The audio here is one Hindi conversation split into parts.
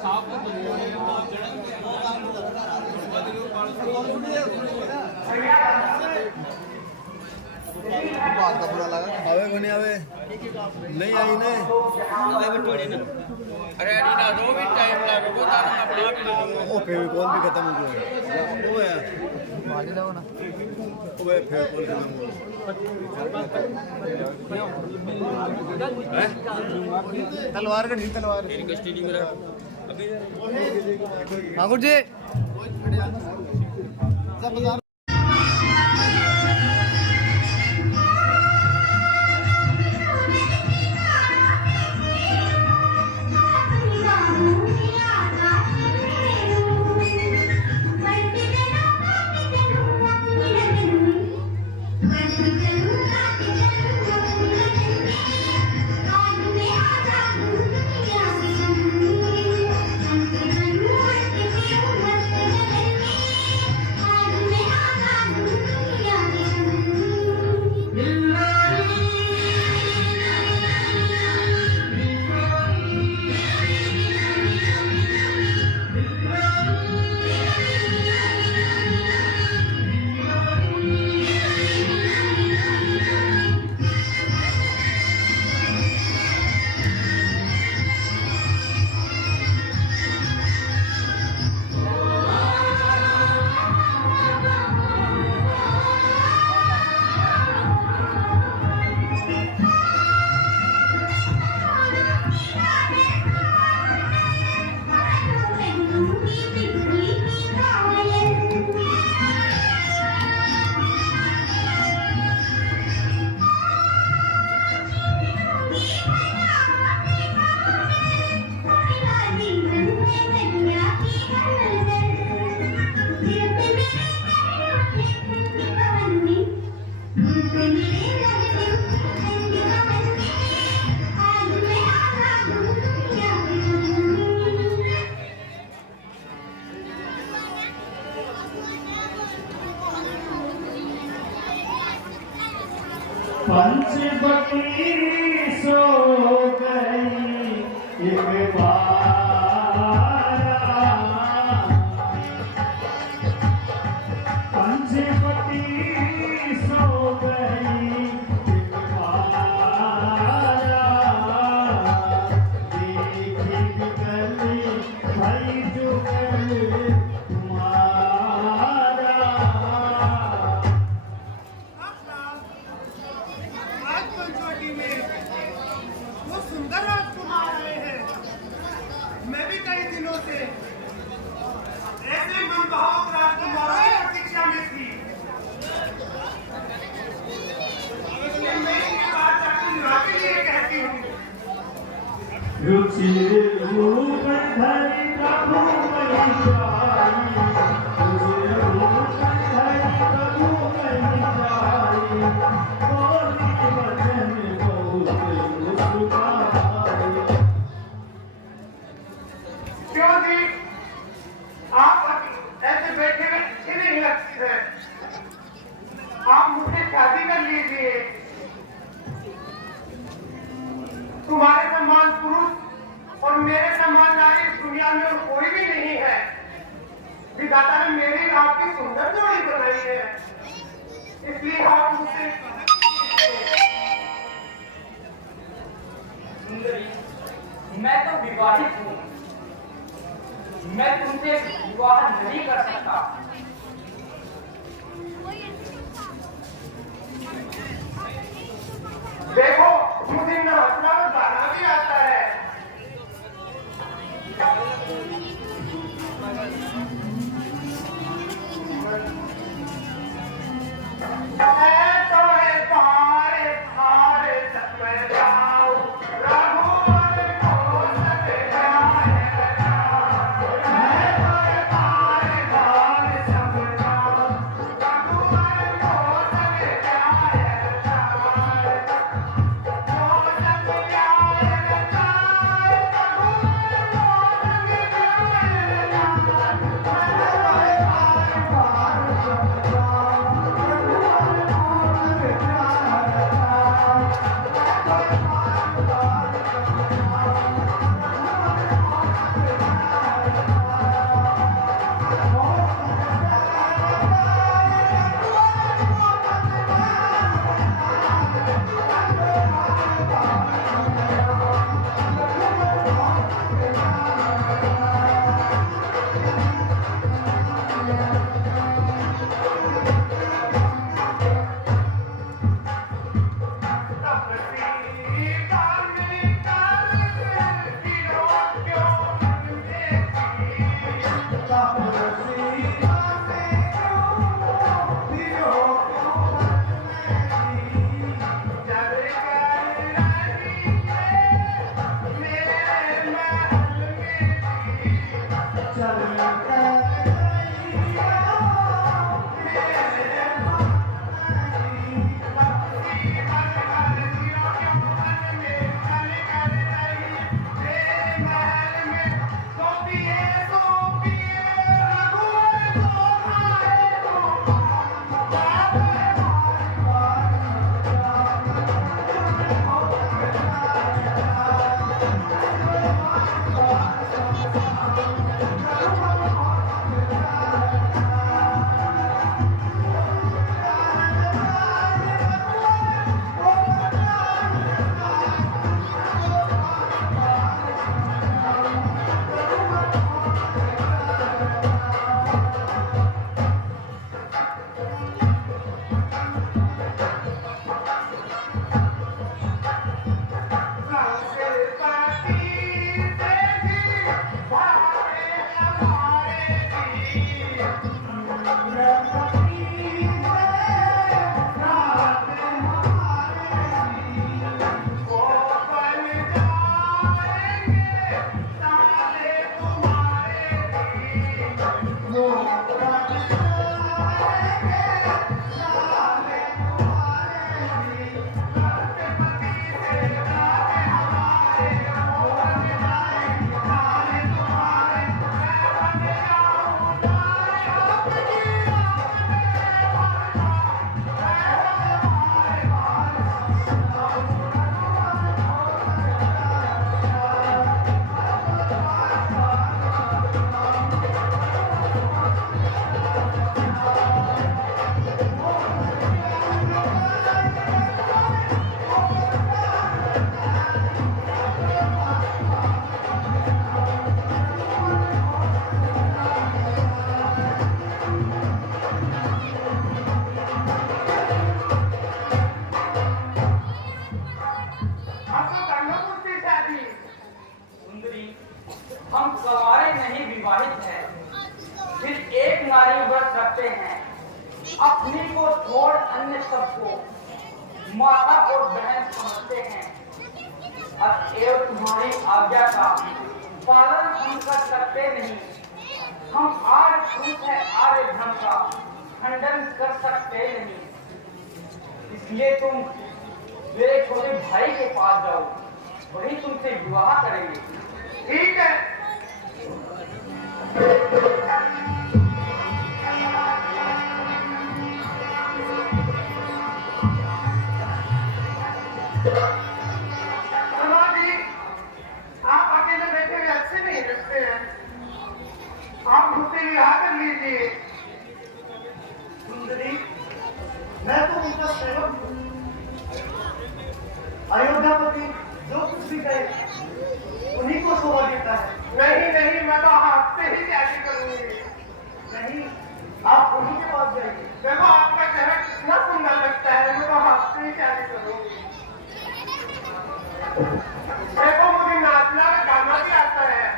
आवे कोनी आवे नहीं आई ने आवे बटोड़े ना अरे ना दो भी टाइम लगा वो तार अपना भी ले लूंगा ओ फेविकॉल भी खत्म हो गया ओ यार बाजी लाओ ना ओ भाई फेविकॉल खत्म हो गया तलवार का नहीं तलवार तेरी कस्टडी में रख अभी ठाकुर जी पंचवटी सो गई एक बारा पंचवटी सो गई एक बारा देखी गली भाई जुगल रुचि रूप धरि प्रभु मई जाई रुचि रूप धरि प्रभु मई जाई बोली वचन बहुत मुस्कुराई। क्यों जी आप ऐसे बैठे में अच्छी नहीं लगती है, आप मुझसे शादी कर लीजिए। तुम्हारे समान पुरुष और मेरे समान नारी इस दुनिया में और कोई भी नहीं है। विधाता ने मेरी आपकी सुंदर जोड़ी बनाई है, इसलिए आप मुझसे सुंदरी, मैं तो विवाहित हूँ, मैं तुमसे विवाह नहीं कर सकता। देखो मुझे न हंसना और गाना भी आता है। हम सवारे नहीं विवाहित हैं, फिर एक नारी व्रत रखते हैं, अपनी को छोड़ अन्य सबको माता और बहन समझते हैं। अतएव तुम्हारी आज्ञा का पालन हम कर सकते नहीं। हम आर्य पुरुष है, आर्य धर्म का खंडन कर सकते नहीं। इसलिए तुम मेरे छोटे भाई के पास जाओ, वही तुमसे विवाह करेंगे। ठीक है। जी, आप अकेले बैठे हुए अच्छे नहीं लगते हैं, आप मुझसे विवाह कर लीजिए। सुंदरी, मैं तो उनका सेवक हूँ। अयोध्यापति जो कुछ भी कहे उन्हीं को शोभा देता है। नहीं नहीं, मैं तो आपसे ही शादी करूंगी। नहीं, आप उन्हीं के पास जाइए। देखो आपका चेहरा कितना सुंदर लगता है, मैं तो आपसे ही शादी करूंगी। देखो मुझे नाचना और गाना भी आता है।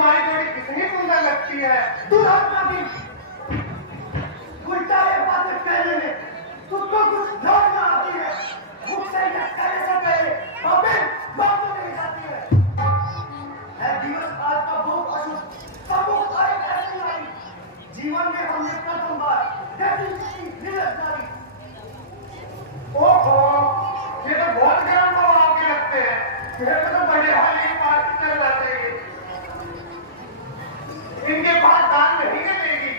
तुम्हारी जोड़ी कितनी सुंदर लगती है। तू अपना भी उल्टा ये बातें कहने में तुझको कुछ लौट ना आती है। मुझसे ये कहने से पहले बात नहीं जाती है दिवस आज का बहुत अशुभ सब ऐसी आई जीवन में हमने प्रथम बार निरजदारी। ओहो ये तो बहुत गर्म हवा के लगते हैं। ये तो बड़े वाले की पार्टी कर जाते हैं। इनके पास दान नहीं करेगी।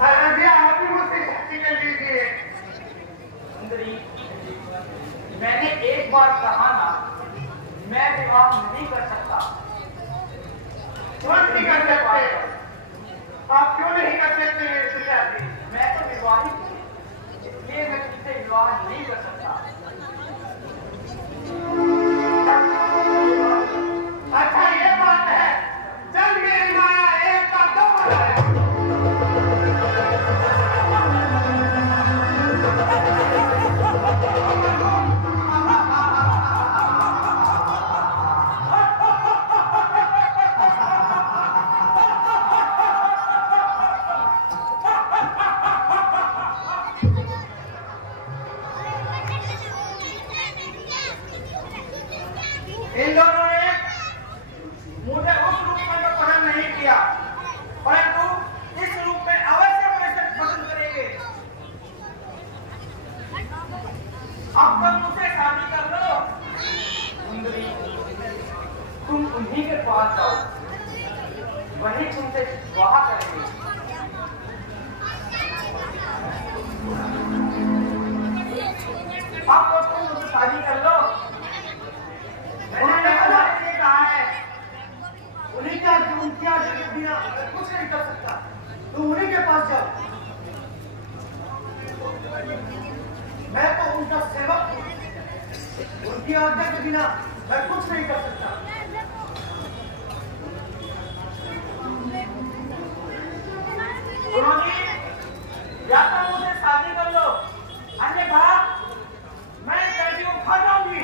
आप भी मुझसे शक्ति कर लीजिए। सुंदरी, मैंने एक बार कहा ना, मैं विवाह नहीं कर सकता। क्यों नहीं कर सकते? आप क्यों नहीं कर सकते? मैं तो विवाहित हूँ, इसलिए मैं तुमसे विवाह नहीं कर सकता। अच्छा ये बात है। चल मेरी माया एक का दो बनाया। इन दोनों ने मुझे उस रूप में तो पसंद नहीं किया, परंतु इस रूप में अवश्य मुझे पसंद करेंगे। अब तुम मुझसे शादी कर लो। सुंदरी, तुम उन्हीं के पास जाओ, वही तुमसे विवाह करेंगे। अब तो तुम मुझसे शादी कर लो। उन्होंने हमारे लिए कहा है उन्हीं उनकी आज्ञा के बिना कुछ नहीं कर सकता। तुम उन्हीं के पास जाओ। मैं तो उनका सेवक हूँ। उनकी आज्ञा के बिना मैं कुछ नहीं कर सकता। गुरुजी, या तो मुझसे शादी कर लो, अन्यथा मैं कैदी को खा जाऊंगी।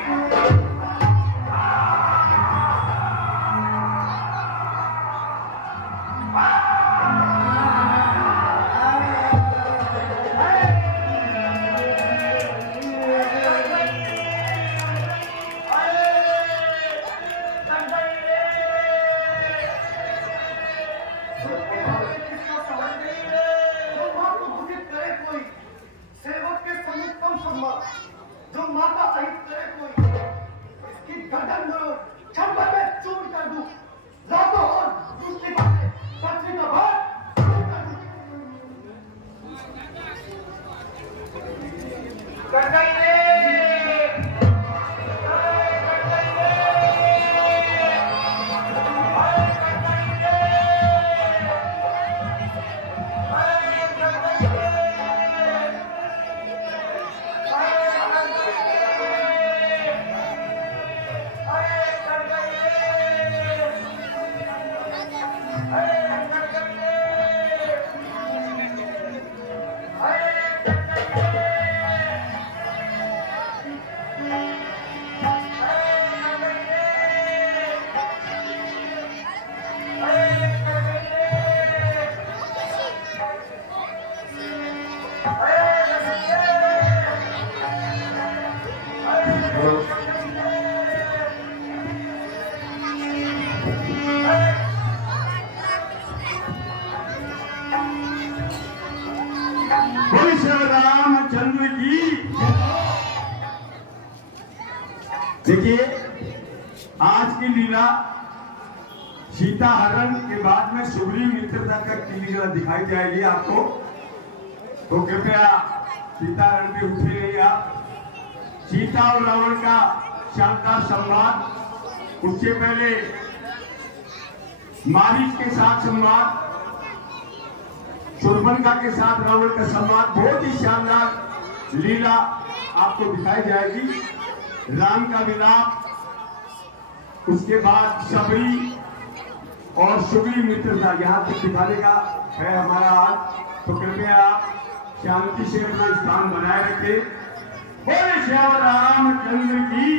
जो माता सहित करे कोई इसकी गर्दन मरोड़ छप्पर में चूर कर दूं। लातों और दूसरी बातें पत्नी का भार कर गई रामचंद्र की। देखिए आज की लीला सीता हरण के बाद में सुग्रीव मित्रता का लीला दिखाई जाएगी आपको, तो कृपया सीता हरण पे उठे रहिए आप। सीता और रावण का शानदार संवाद, उससे पहले मारीच के साथ संवाद, शूर्पणखा के साथ रावण का संवाद, बहुत ही शानदार लीला आपको दिखाई जाएगी। राम का विलाप, उसके बाद सबरी और सुग्रीव मित्रता यहाँ तक दिखाने का है हमारा आज। तो कृपया आप शांति से अपना स्थान बनाए रखें। बोले श्याम रामचंद्र की।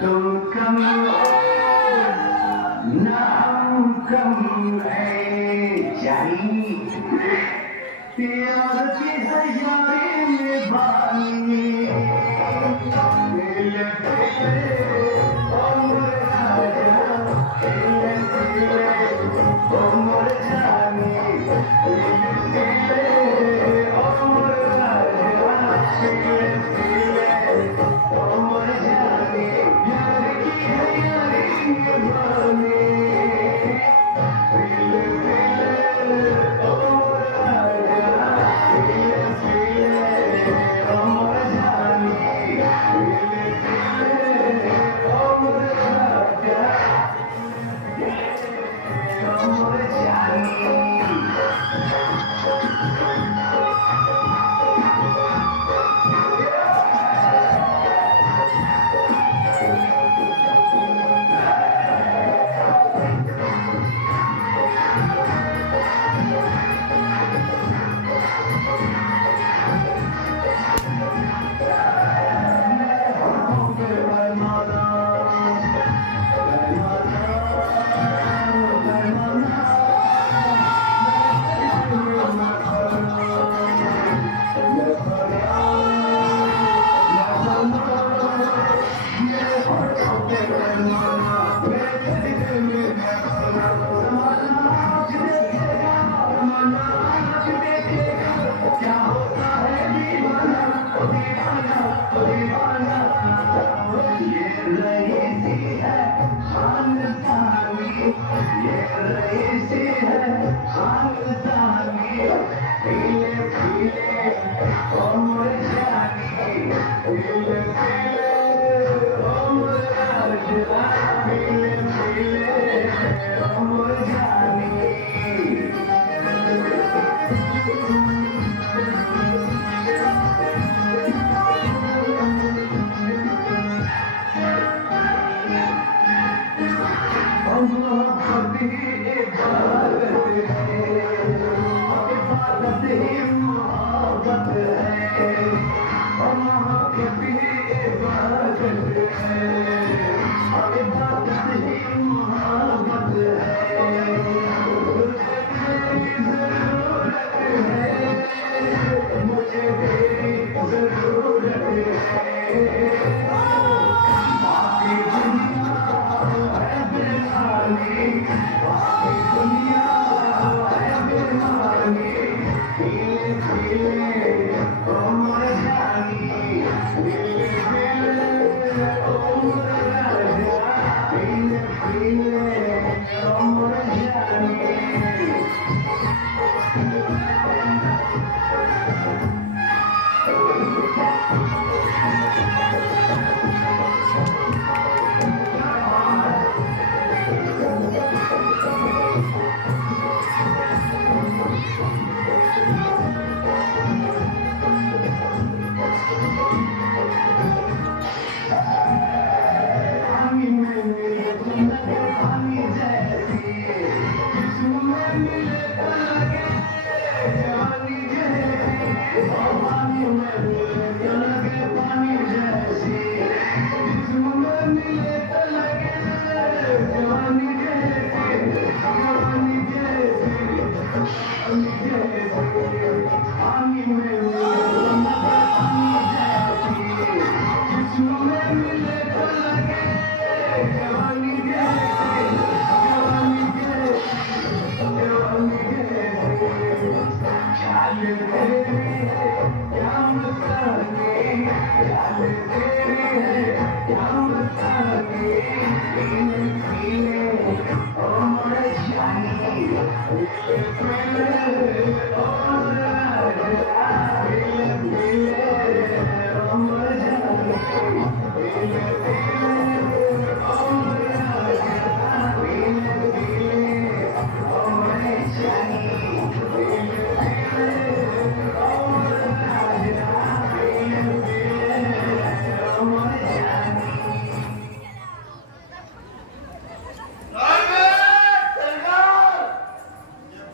तुम कम ना हम कम है जानी प्यार की हजारे में बानी दिल पे उम्र राजा दिल उम्र जानी दिल पे उम्र राजा दिल उम्र जानी प्यार की हजारे में बानी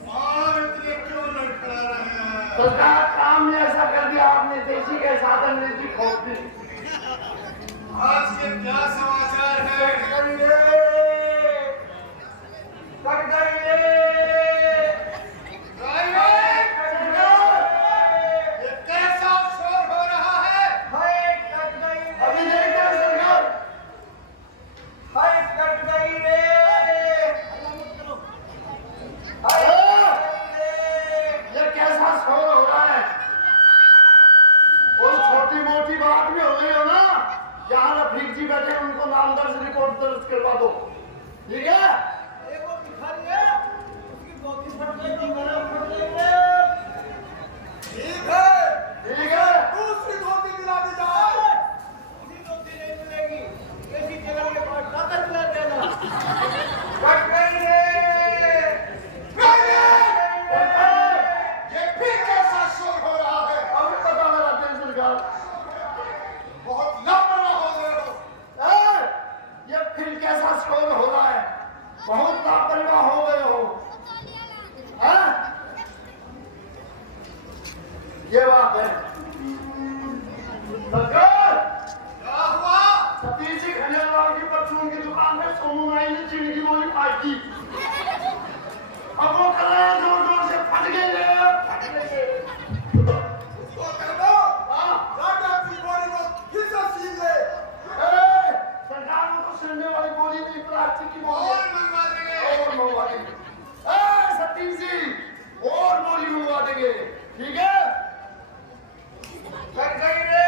भारत की। अब वो कर रहे हैं जोर जोर से, फट गए फट गए। उसको कह दो राजा की गोली को फिर से सील ले। सरकार में तो सिलने वाली गोली नहीं, प्लास्टिक की गोली और मंगवा देंगे। और मंगवा देंगे। सतीश जी और गोली मंगवा देंगे, ठीक है? कट गई रे।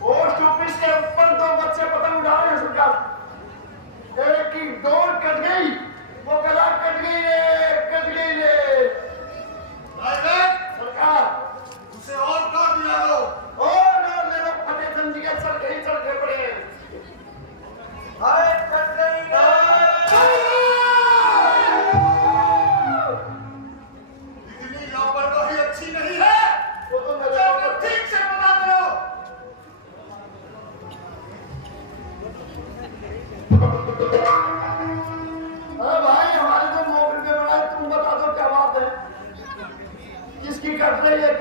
पोस्ट ऑफिस के ऊपर दो बच्चे पतंग उड़ा रहे हैं सरकार। एक की डोर कट गई, वो गला कट गई रे, कट गई रे सरकार। उसे और काट दिया लो। और ले लो, फतेह चंद जी के सर कहीं चढ़ पड़े हैं। हाय कट गई रे। इतनी लापरवाही अच्छी नहीं है। वो तो जाकर ठीक से बता दो। अरे भाई हमारे तो नौकरी पे बनाए, तुम बता दो क्या बात है, किसकी कट रही है?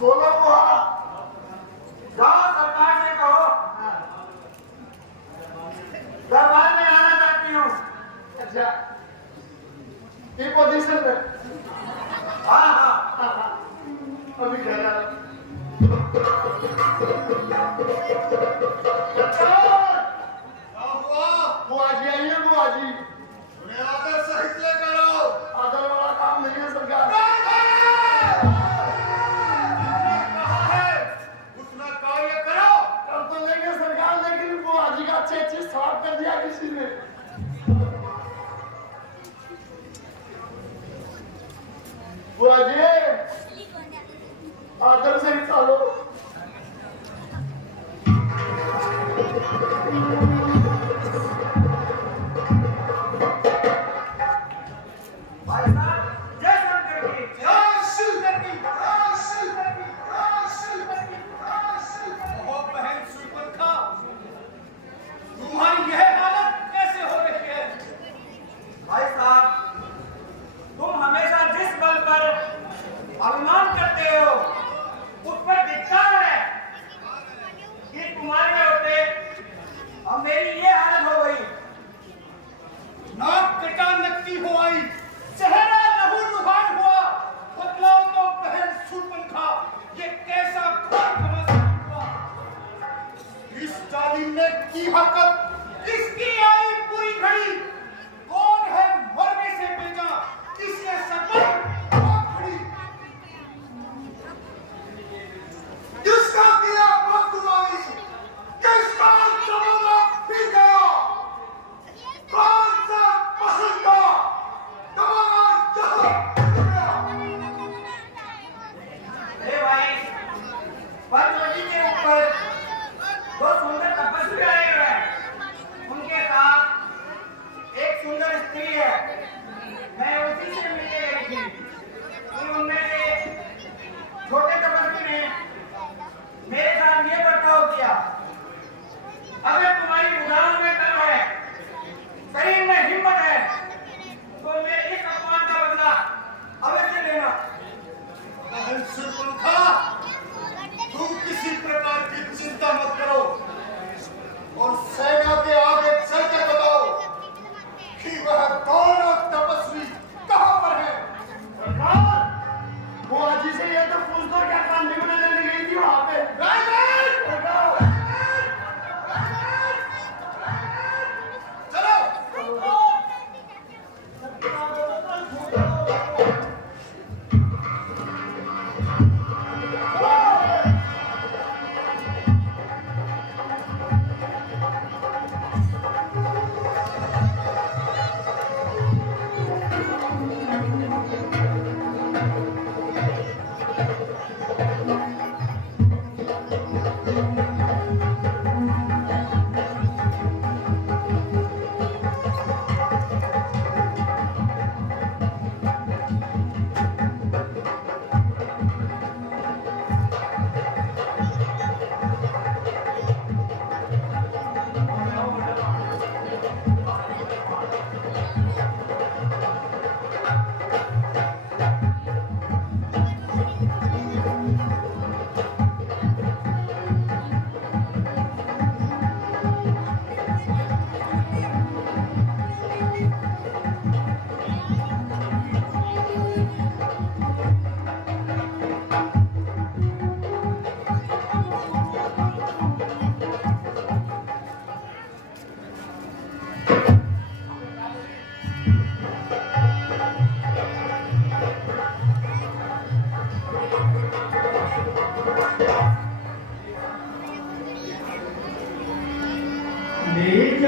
बोलो बुआ, जाओ सरकार से कहो दरबार में आना चाहती हूँ। अच्छा ये पोजीशन में, हाँ अभी कह रहा क्या हुआ? बुआ जी आई है, बुआ जी उन्हें आकर सहित लेकर आओ। आदर वाला काम नहीं है सरकार। कहा है उतना कार्य करो। कर तो लेंगे सरकार, लेकिन बुआ जी का अच्छे साफ कर दिया किसी ने। बुआ जी आदर से ही चलो। भाई साहब जय शंकर की। जय शंकर की। जय शंकर की। जय शंकर की। जय शंकर की। ओह बहन सुपरखा, तुम्हारी यह हालत कैसे हो रही है? भाई साहब तुम हमेशा जिस बल पर अभिमान करते हो उस पर धिक्कार है कि तुम्हारे होते अब मेरी ये हालत हो गई। नाक कटा नक्की हो आई, चेहरा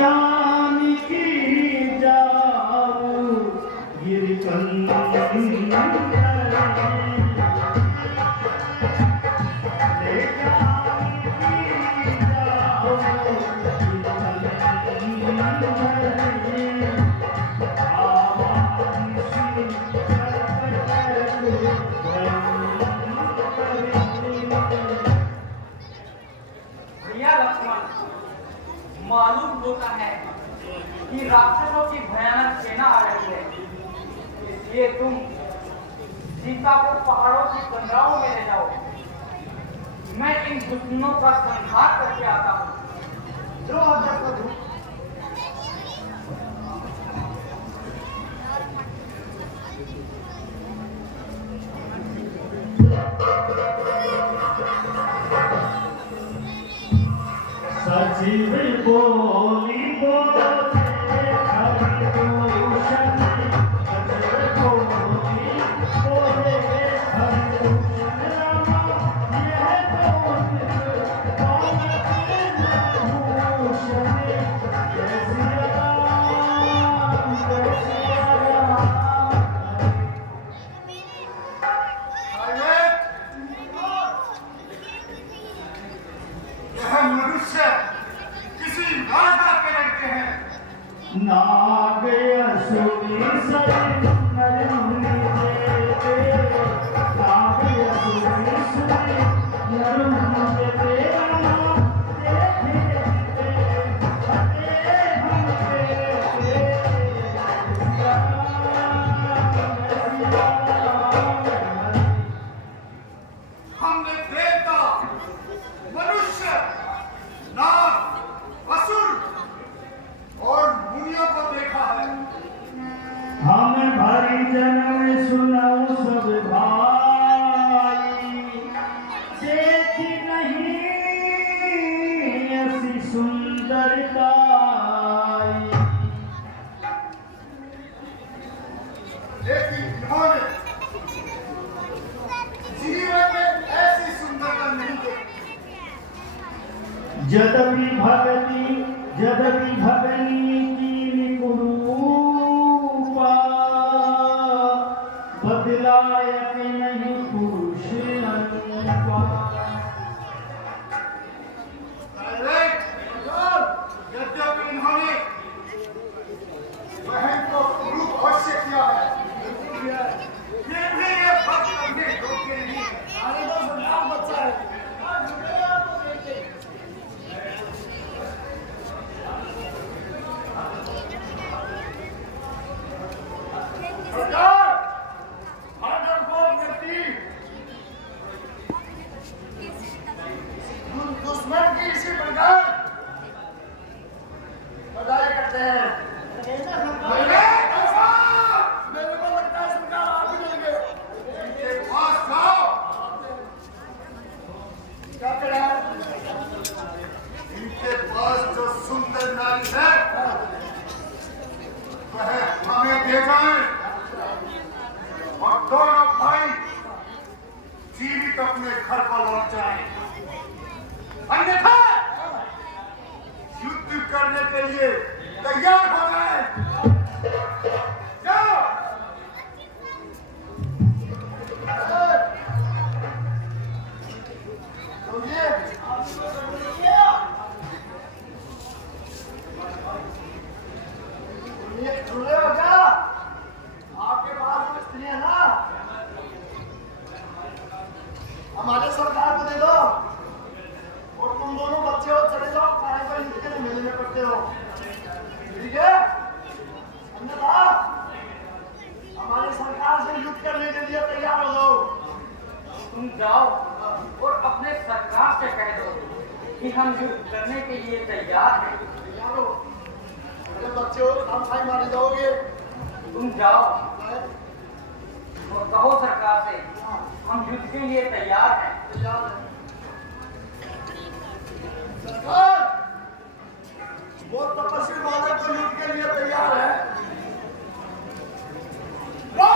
ज्ञान की जाओ गिरकंदर भैया लक्ष्मण, मालूम होता है कि राक्षसों की भयानक सेना आ रही है, इसलिए तुम सीता को पहाड़ों की कंदराओं में ले जाओ। मैं इन दुश्मनों का संहार करके आता हूँ। जो आज्ञा प्रभु। सजीव बोली बोले हरिभूषण, सजीव बोली बोले हरिभूषण, रामा यह तो कौन भूषण, जय सिया राम, जय सिया राम। यह मनुष्य किसी राजा के लड़के हैं। नाग असुरी सर नर मुनि देते, नाग असुरी सुरे नर मुनि देते, देखे हटे हम देते, सिया राम। हमने देवता, मनुष्य, नाग, असुर और मुनियों को देखा है। हम भारी जन्म सुनाओ सब भाई, देखी नहीं ऐसी सुंदरता। लेकिन इन्होंने जीवन में ऐसी सुंदरता नहीं देखी। जदपि भगनी की कुरूपा, बदलायक नहीं पुरुष अनुपा। यद्यपि इन्होंने बहन को क्रूर अवश्य किया है, फिर भी ये भक्त करने योग्य नहीं है। आने दो, संतान बच्चा है। सरकार, हर डरपोक व्यक्ति दुश्मन की इसी प्रकार बधाई करते हैं। मेरे को लगता है सरकार आप ही लेंगे। इनके पास जाओ। क्या करा? इनके पास जो सुंदर नारी है वह हमें दे जाए और दोनों भाई जीवित अपने घर पर लौट जाए। अन्यथा युद्ध करने के लिए तैयार हो जाए। जाओ। तो ये सुने हो क्या? आपके पास जो स्त्री है ना, हमारे सरकार को दे दो और तुम दोनों बच्चे हो चले जाओ पढ़ाई पर लिख के मेले में पढ़ते हो, ठीक है? अन्यथा हमारी सरकार से युद्ध करने के लिए तैयार हो जाओ। तुम जाओ और अपने सरकार से कह दो कि हम युद्ध करने के लिए तैयार हैं। तैयार हो? अरे बच्चे हो, हम खाई मारे जाओगे। तुम जाओ और कहो सरकार से हम युद्ध के लिए तैयार हैं। तैयार है सरकार, वो तपस्वी बालक को युद्ध के लिए तैयार है। क्या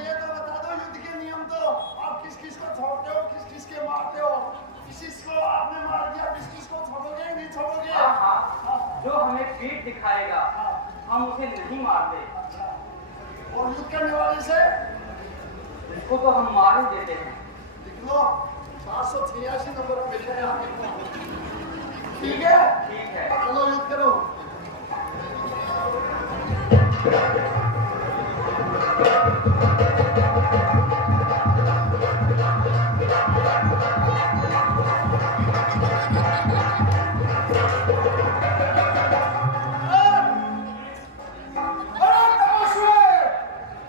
ये तो बता दो युद्ध के नियम तो आप किस किस को छोड़ते हो, किस किस के मारते हो, किस को आपने मार दिया, किस किस को छोड़ोगे नहीं छोड़ोगे? हाँ, जो हमें पीठ दिखाएगा हम उसे नहीं मारते। और युद्ध करने वाले से इसको तो हम मार ही देते हैं। लिख लो 786 नंबर पे लिखा है आपके पास। ठीक है? ठीक है। चलो युद्ध करो। अरे तमाशे!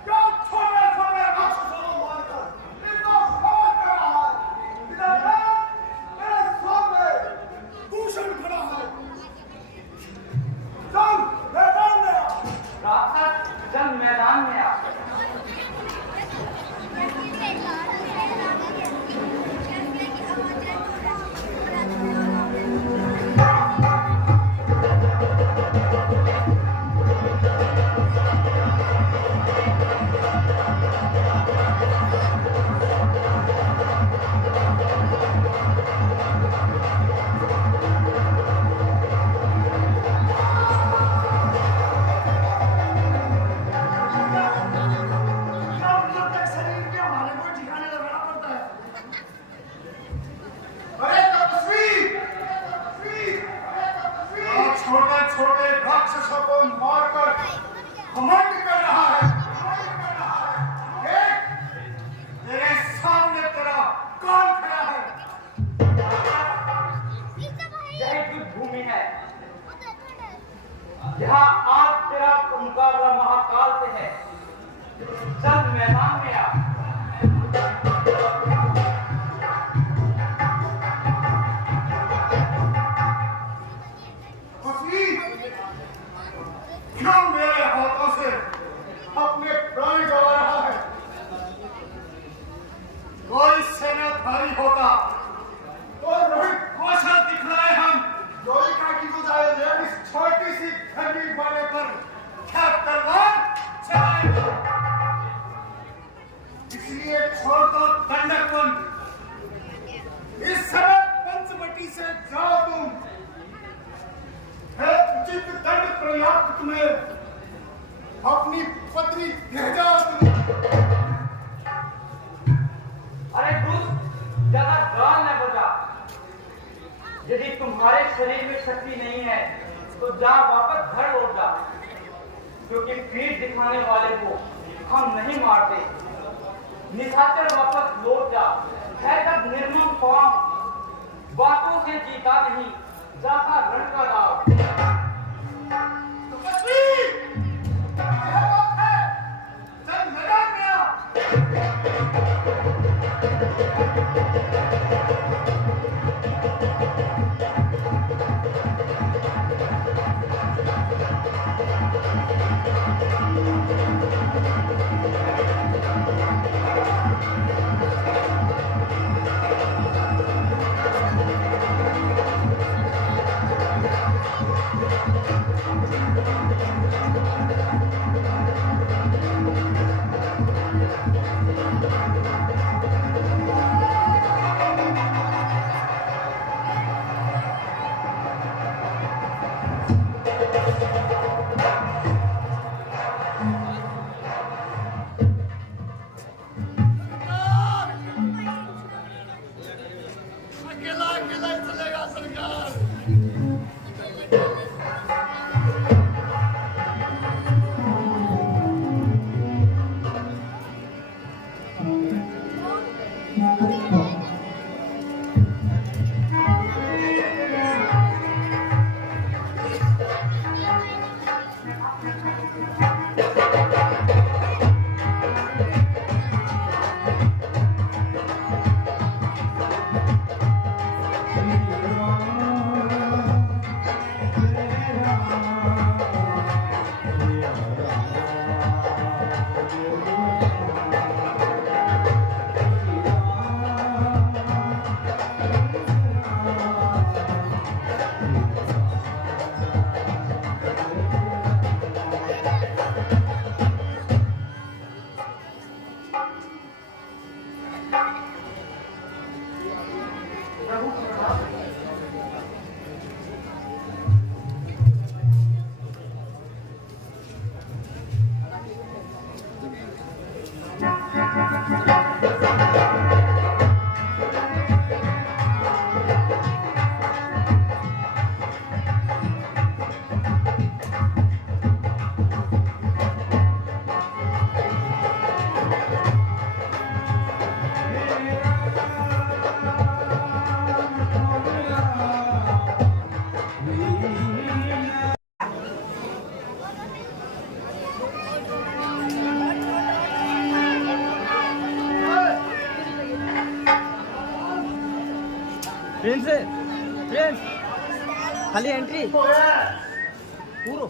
क्या छोटे छोटे राक्षसों को मारकर इनको खबर कर रहा है। इधर देख, मेरे सामने दूषण खड़ा है। चल, मैदान में आ। राक्षस जंग मैदान में आ। जब तक शरीर के हमारे को ठिकाने लगाना पड़ता है। अरे तपस्वी! आप छोटे छोटे राक्षसों को मारकर घमंड कर रहा है। देख, तेरे सामने तेरा कौन खड़ा है? यह युद्ध भूमि है। यहाँ आज तेरा मुकाबला महाकाल से है। जंग मैदान में आ। तपस्वी, क्यों मेरे हाथों से अपने प्राण गंवा रहा है? कोई सेनाधारी होता तो रोहित कौशल दिखलाए हम। जोई काकी को जाए दे। इस छोटी सी जमीन वाले पर क्या तलवार चलाएगा? इसलिए छोड़ दो दंडकवन। इस समय पंचवटी से जाओ तुम। है उचित दंड पर्याप्त तुम्हें। अपनी पत्नी भेजा तुम। अरे दुष्ट, ज्यादा गाल न बजा। यदि तुम्हारे शरीर में शक्ति नहीं है तो जा वापस घर लौट जा, क्योंकि पीठ दिखाने वाले को हम नहीं मारते। निशाचर वापस लौट जा। है तब निर्मम पाप, बातों से जीता नहीं जाता रण का दाव। तपस्वी, यह बात है। जंग मैदान में आ। फ्रेंड्स खाली एंट्री पूरो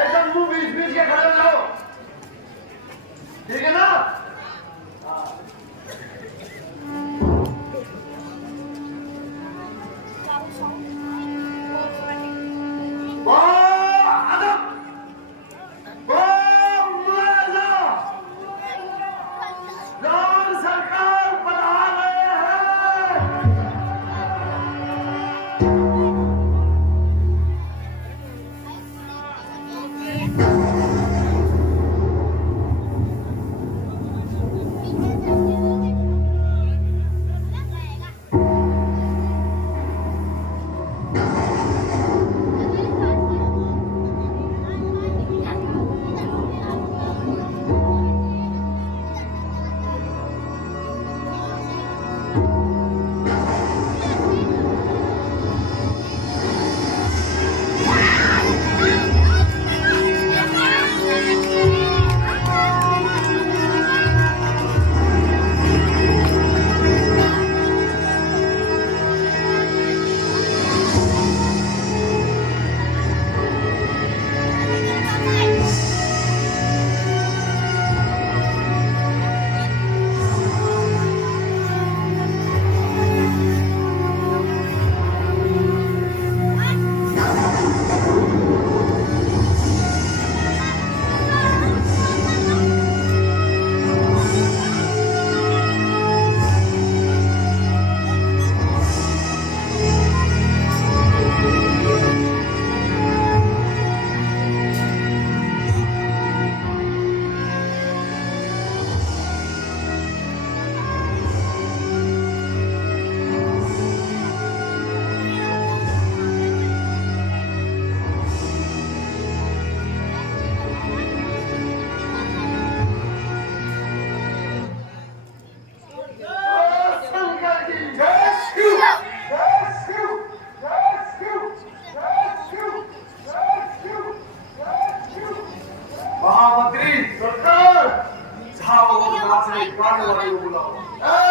एकदम मुंह बीच बीच के खड़े हो जाओ, ठीक है ना?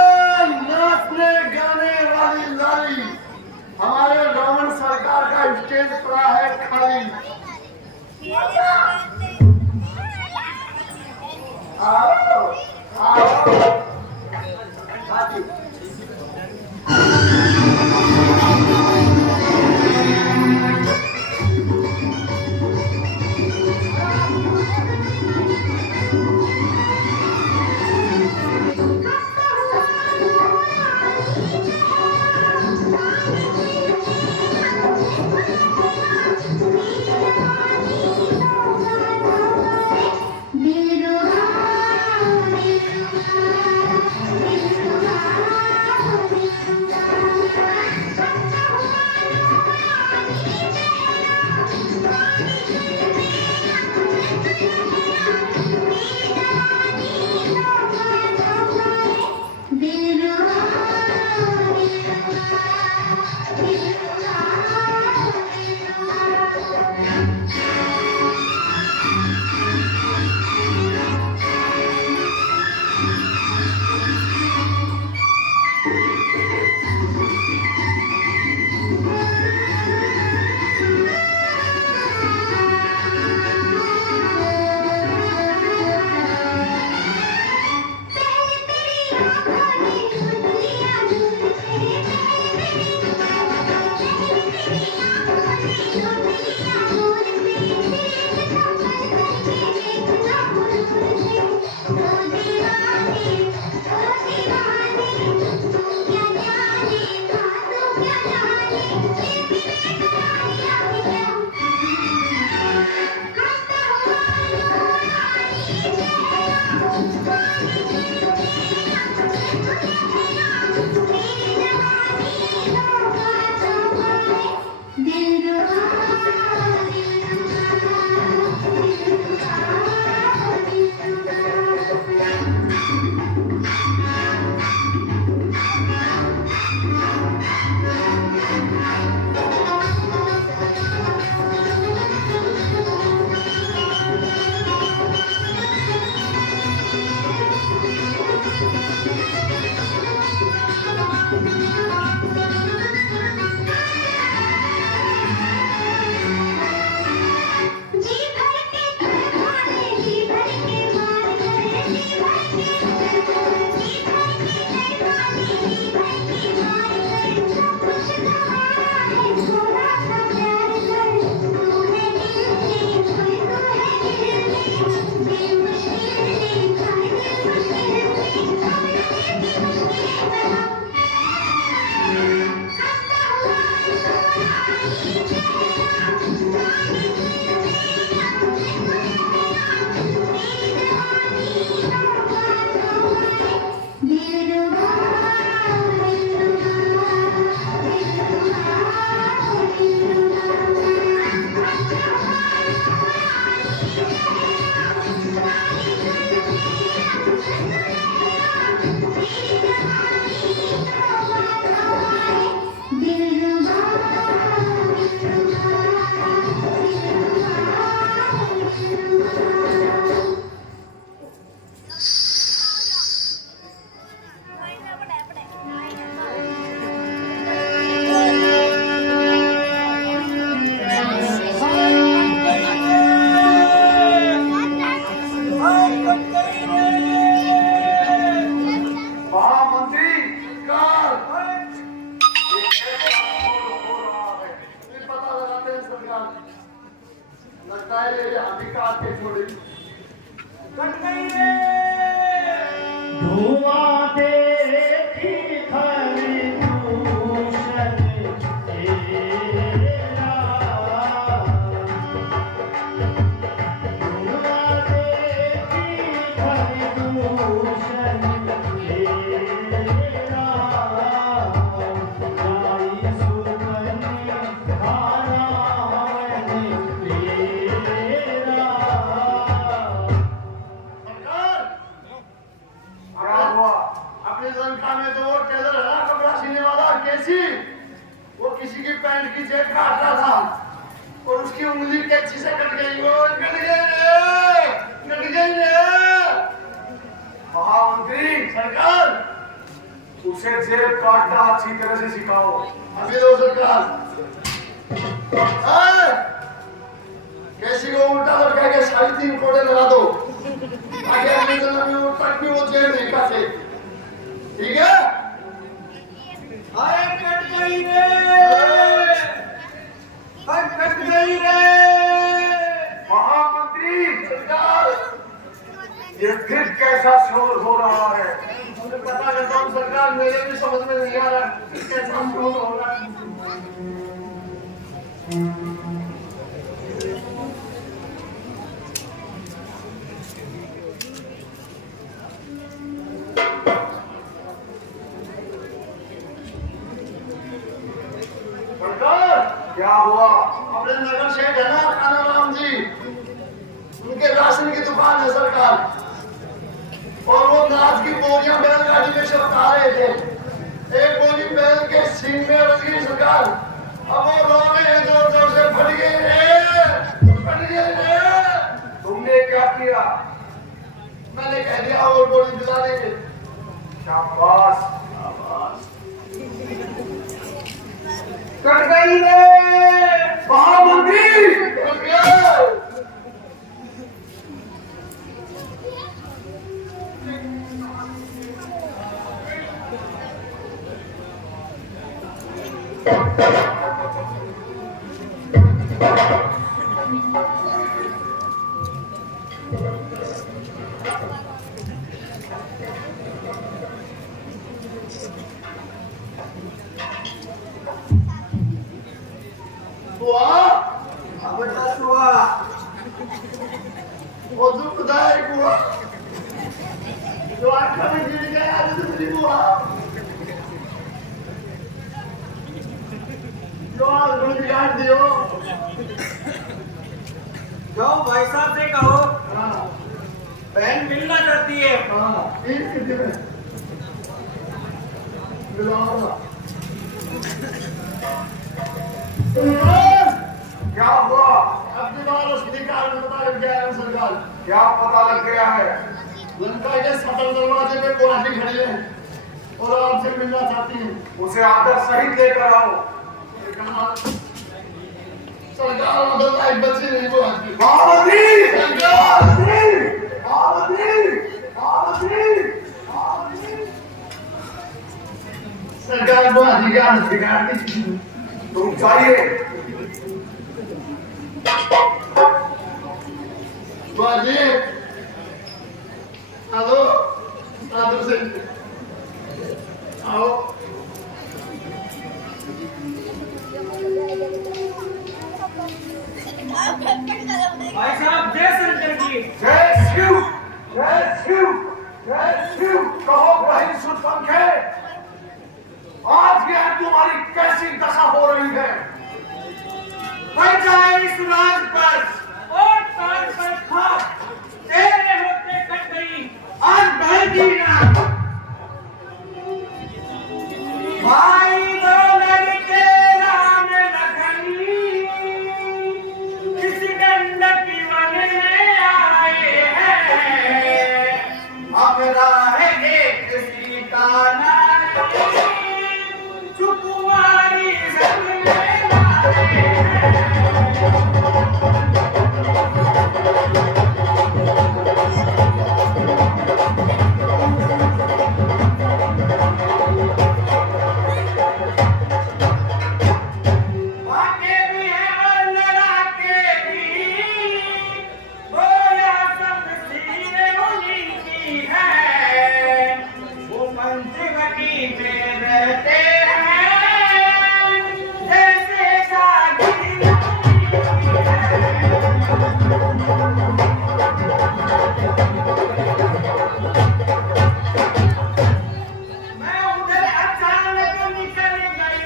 नाचने गाने वाली लाली हमारे रावण सरकार का स्टेज पड़ा है खाली। आओ आओ मेरा लगता है ये हाथी का हाथी थोड़ी कट गई रे धुआं देखी खरदूषण तेरा धुआं देखी खरदूषण तेरा जाई सुमन नारायण तेरा। क्या हुआ? अपनी लंका में तो वो टेलर है ना, कपड़ा सीने वाला कैसी, वो किसी की पैंट की जेब काट रहा था और उसकी उंगली कैंची से कट गई। वो कट गई रे, कट गई रे। महामंत्री सरकार, उसे जेब काटना अच्छी तरह से सिखाओ। अभी दो सरकार। कैसी को उल्टा लटका के 3.5 कोड़े लगा दो, आगे अगले जन्म में वो तक भी वो जेब नहीं काटे, ठीक है? अरे कट गई रे, अरे कट गई रे। महामंत्री सरकार, ये फिर कैसा शोर हो रहा है? मुझे पता करता हूँ सरकार, मेरे भी समझ में नहीं आ रहा कैसा शोर हो रहा है। सरकार, क्या हुआ? अपने नगर शेठ है ना कानाराम जी, उनके राशन की दुकान है सरकार, और वो नाच की बोरियां बैलगाड़ी में छपा रहे थे। एक बोरी बैल के सींग में अड़क गई सरकार, अब वो रो रहे हैं जोर जोर से, फट गई रे, फट गई रे। तुमने क्या किया? मैंने कह दिया और बोरी दिला देंगे। शाबाश। कट गई रे महामंत्री जाओ भाई साहब से कहो बहन मिलना चाहती है। क्या हुआ? अपनी बार उस अधिकार में पता लग गया है सरकार। क्या पता लग गया है? लंका के सफल दरवाजे पे गुवाहाटी खड़ी है और आपसे मिलना चाहती है। उसे आदर सहित लेकर आओ। सरकार मतलब एक बच्ची नहीं गुवाहाटी। महामंत्री सरकार गुवाहाटी का अधिकार तुम चाहिए गुवाहाटी हेलो आदर से आओ। भाई साहब जय शंकर जी। जय शिव जय शिव जय शिव। कहो बहन सुरपंखे, आज यह तुम्हारी कैसी दशा हो रही है? मैं जाए इस राज पर और ताज पर था तेरे होते कट गई आज बहन की ना। भाई दो लड़के राम लखन किसी गंडक वन में आए हैं। अब रहेंगे किसी का नाम चुपवारी संग में लाए भागे भी हैं और लड़ाके भी गोया सब सीने उन्हीं की है। वो पंचवटी में रहते हैं जैसे शादी मैं उधर अचानक निकल गई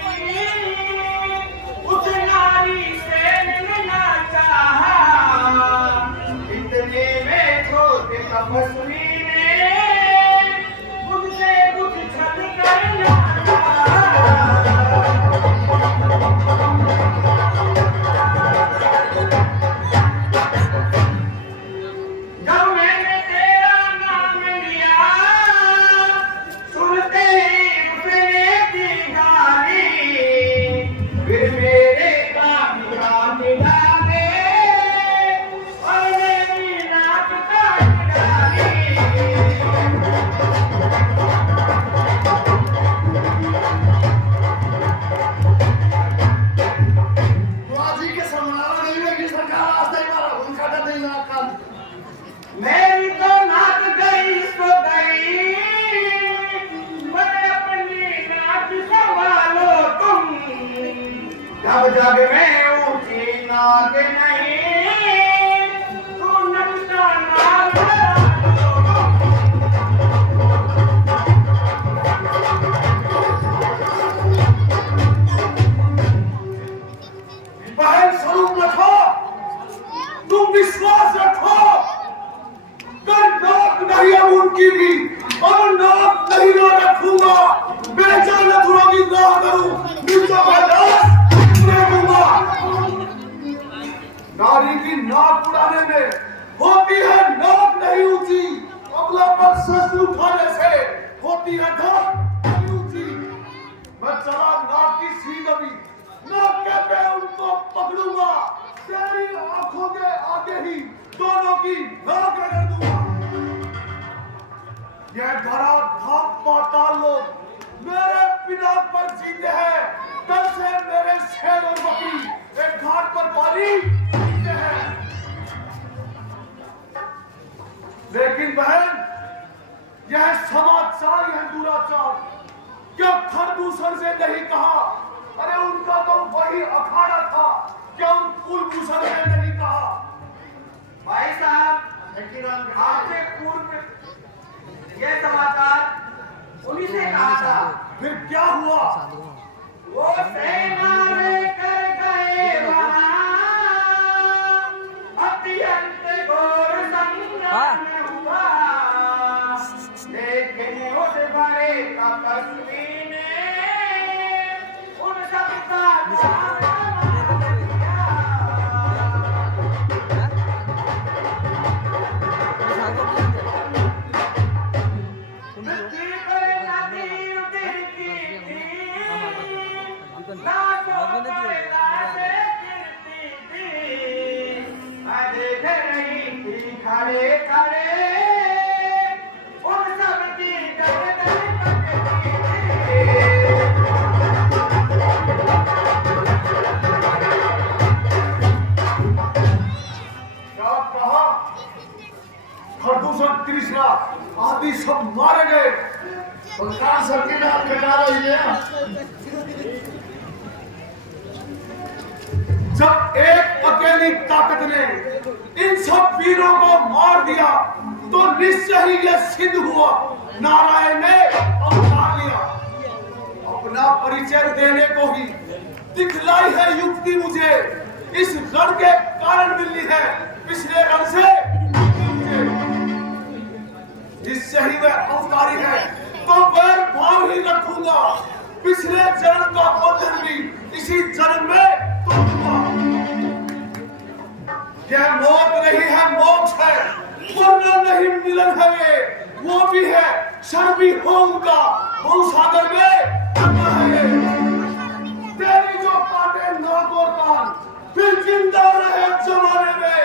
उस नारी से मिलना चाहा। इतने में छोटे तपस्वी ने मुझसे कुछ छल करना चाहा। जब मैंने तेरा नाम लिया सुनते ही उसने दी गाली। फिर मेरे काम डाले और मेरी नाक काट डाली। गुवाहाटी के समनारा नहीं होगी सरकार। आज तक हमारा उनका डर नहीं ना कान। मेरी तो नाक गई सो गई मैं अपनी नाक संभालो तुम। जब जब मैं ऊंची नाक नहीं तू नक्शा नाक बहन स्वरूप रखो, तुम विश्वास रखो। कर नाक नहीं अब उनकी भी और नाक नहीं ना रखूंगा। बेजान अधूरों ना करूं नीचा बर्दाश्त नहीं दूंगा। नारी की नाक उड़ाने में होती है नाक नहीं ऊंची, अगला पर शस्त्र उठाने से होती है नाक नहीं ऊंची। मैं चला नाक की सीध अभी न पकड़ूंगा, तेरी आंखों के आगे ही दोनों की नाक रगड़ दूंगा। यह धरा धाम पाताल लोग मेरे पिता पर जीते हैं, तब से मेरे शेर और बकरी एक घाट पर पाली जीते हैं। लेकिन बहन, यह समाचार, यह दुराचार क्या खरदूषण से नहीं कहा? अरे उनका तो वही अखाड़ा था, क्या उन कुलभूषण ने नहीं कहा? भाई साहब, आपने पूर्व ये समाचार उन्हीं से कहा था। फिर क्या हुआ? वो सेना लेकर गए वहां, अत्यंत घोर संग्राम हुआ, लेकिन उस बड़े तपस्वी ने उन सबका खड़े खड़े उन सब की गर्दन क्या कहा? खरदूषण, कृष्णा आदि सब मारे गए। सरकार सबकी नाक कटा रही है। जब एक अकेली ताकत ने इन सब वीरों को मार दिया, तो निश्चय ही यह सिद्ध हुआ नारायण ने अवतार लिया। अपना परिचय देने को ही दिखलाई है युक्ति मुझे, इस रण के कारण मिलनी है, पिछले रण से मुझे। निश्चय ही वह अवतारी है, तो वह भाव ही रखूंगा। पिछले जन्म का बंधन भी इसी जन्म में तोड़ूंगा। यह मौत नहीं है, मोक्ष है, मरना नहीं, मिलन है वे, वो भी है, क्षण भी हो उनका, भवसागर में करना है। तेरी जो काटे नाक और कान, फिर जिंदा रहे जमाने में,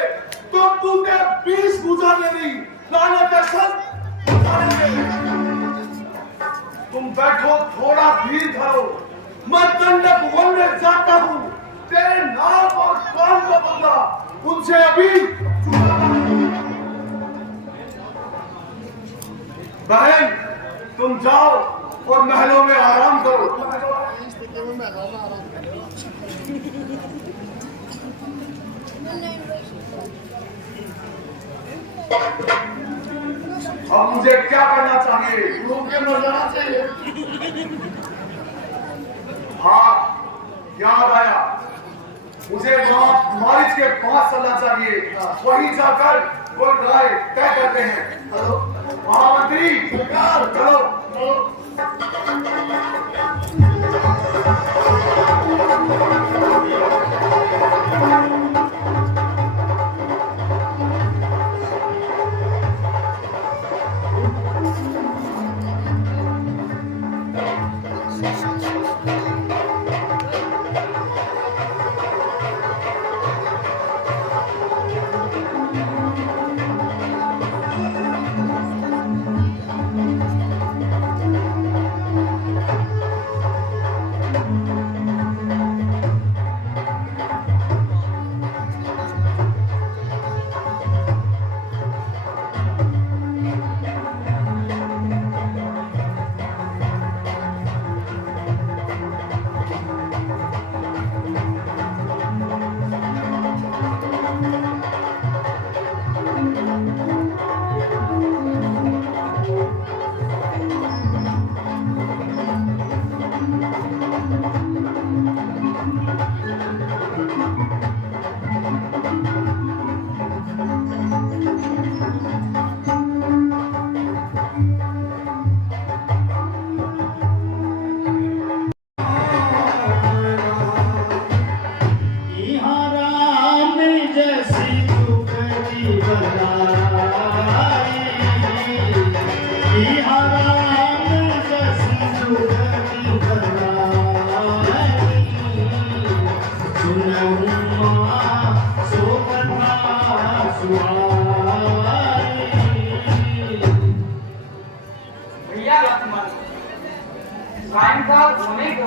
तो तूने 20 गुजारने दी, लानत है सब गुजारेंगे। तुम बैठो, थोड़ा धीर धरो, मैं दंडक वन में जाता हूँ, तेरे नाक और कान का बदला उनसे अभी चुकाता हूं। बहन, तुम जाओ और महलों में आराम करो। अब मुझे क्या करना चाहिए? घूम के मर जाना चाहिए। हाँ, याद आया, मुझे वहां मारिच के पास चलना चाहिए, वहीं जाकर वो राय तय करते हैं। चलो महामंत्री, चलो।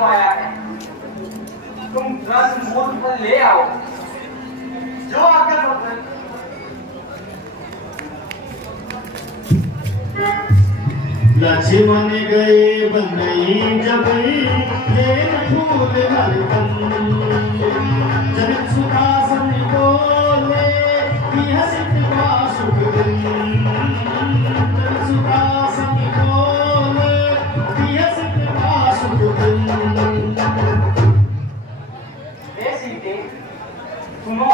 आया है। तुम तुरंत मूल फल ले आओ। जो आज्ञा प्रभु। लक्ष्मण गए बनई जब लेन फूल हरदम जनक सुखासन बोले हसित का सुख जनक सुखासन बोले हसित का सुख। हे सीते, सुनो,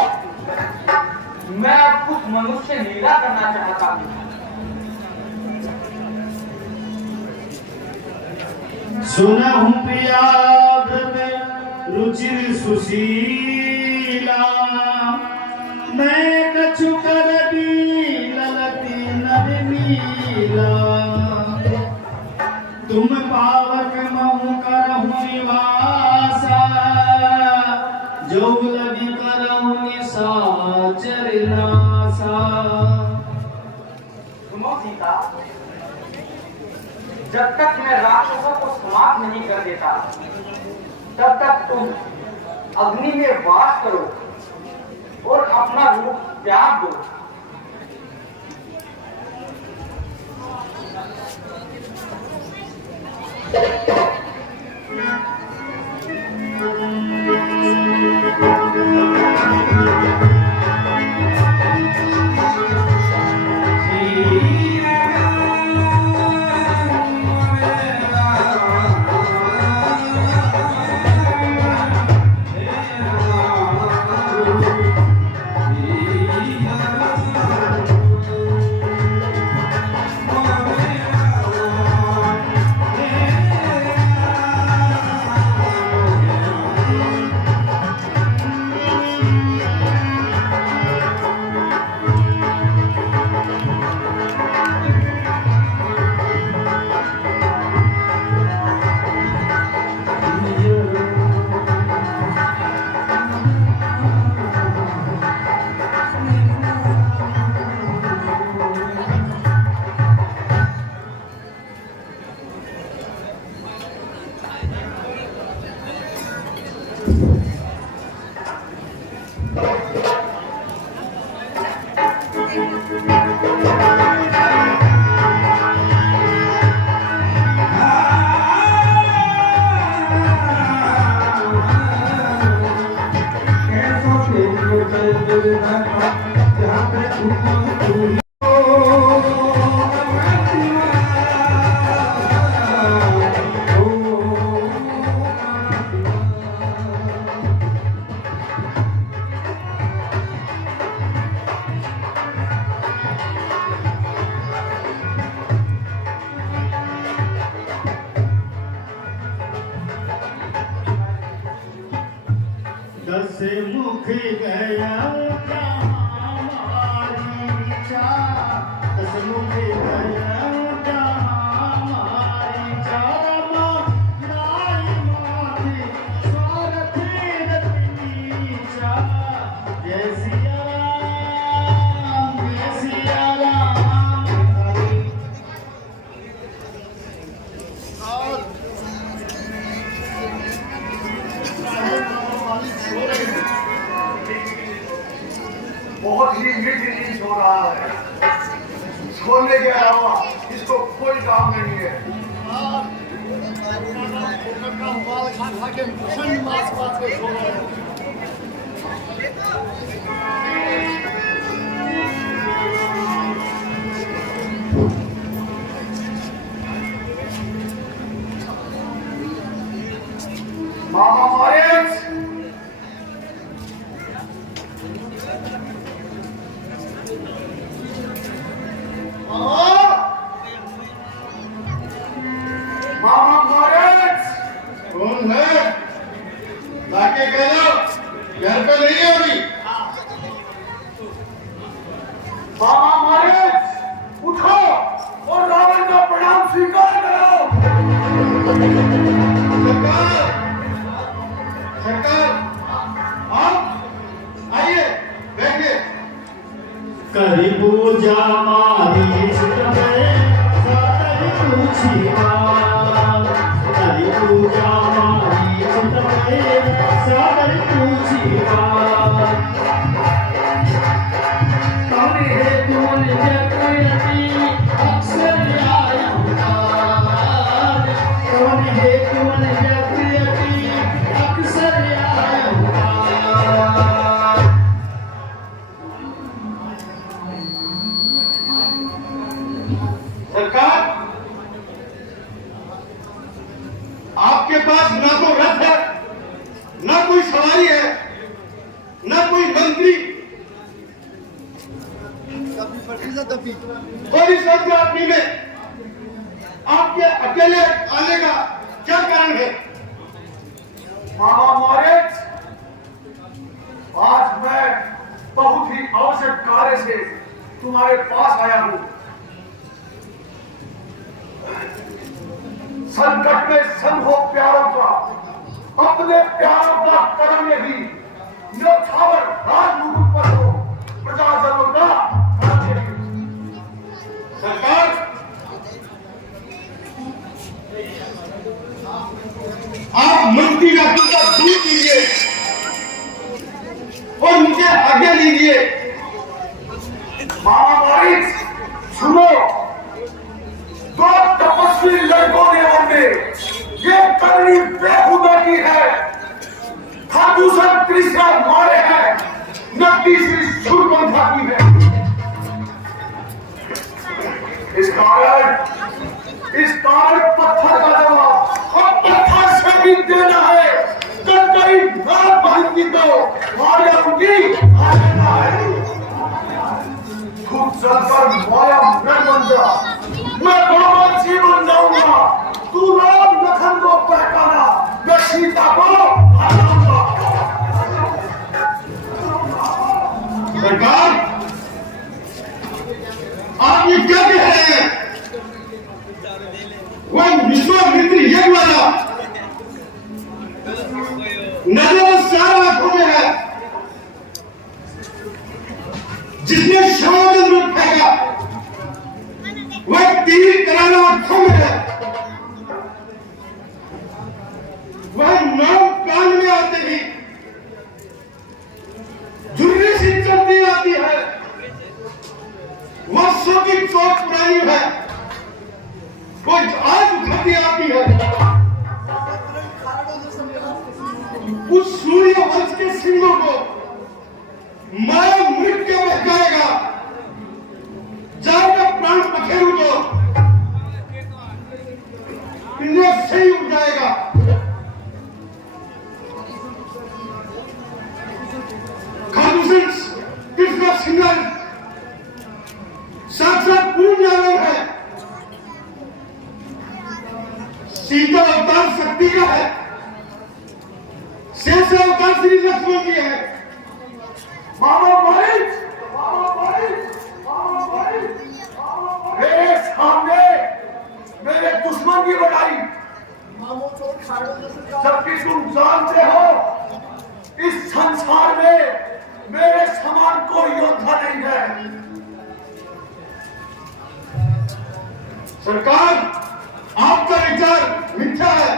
मैं अब कुछ मनुष्य लीला करना चाहता हूँ। सुना हूँ प्रिया रुचिर सुशीला मैं कछु कर दी ललती नरनीला तुम पावक महु करहु निवासा जो लगी करहु निशाचर नासा। सुनो सीता, जब तक मैं राक्षसों को समाप्त नहीं कर देता तब तक तुम अग्नि में वास करो और अपना रूप त्याग दो। दस मुख गया हमारी चाह दस मुख गया हमारी चाह नाई माथे स्वारथी रत्नी चाह जय सिया राम। बहुत ही मीठी नींद हो रहा है। सोने के अलावा इसको कोई काम नहीं है। मामा मारेज मामा मारेज कौन है? लाके कहना घर पे नहीं है अभी। मामा मारेज उठो और रावण का प्रणाम स्वीकार करो। सरकार सरकार आप आइए बैठिए। करी पूजा मारी करी पूजा मारी मामा मॉरिस, आज मैं बहुत ही आवश्यक कार्य से तुम्हारे पास आया हूं। संकट में संग हो प्यारों का, अपने प्यारों का करम यही न्यौछावर राजमुकुट पर हो प्रजाजनों का करम यही। सरकार, आप मंत्री राजू का दूर कीजिए और मुझे आज्ञा दीजिए। मामा मॉरिस, सुनो, दो तपस्वी लड़कों ने हमें ये करनी बेहुदा की है। खाटूसर तीसरा मारे हैं, न तीसरी शूरपंखा की है। इस कारण पत्थर का जवाब और पत्थर से भी देना है। जब कहीं नाक बहनगी तो मारिया उनकी आना है। खुद चलकर माया मैं बन जा, मैं बाबा जी बन जाऊंगा। तू राम लखन को पहचाना, मैं सीता को हटाऊंगा। सरकार, आप ये क्या कह रहे हैं? वह विश्वामित्र ये वाला नजर सारा आंखों में है, जिसने शवादन में फेंका, वह तीर कराना आंखों में है, वह नाम कान में आते ही झुर्री सी चलती आती है, वर्षों की चोट पुरानी है, वो आज उठती आती है। उस सूर्य वंश के सिंहों को माया मृत के बहकाएगा, जाएगा प्राण पखेरु को इंद्र से ही उठ जाएगा। खाटूसर कृष्ण सिंगल साक्षात पूर्ण नारायण है, सीता अवतार शक्ति का है, शेष अवतार श्री लक्ष्मण की है। मामा मॉरिस, मेरे सामने मेरे दुश्मन की लड़ाई, जबकि तुम जानते हो इस संसार में मेरे समान कोई योद्धा नहीं है। सरकार, आपका विचार मिथ्या है।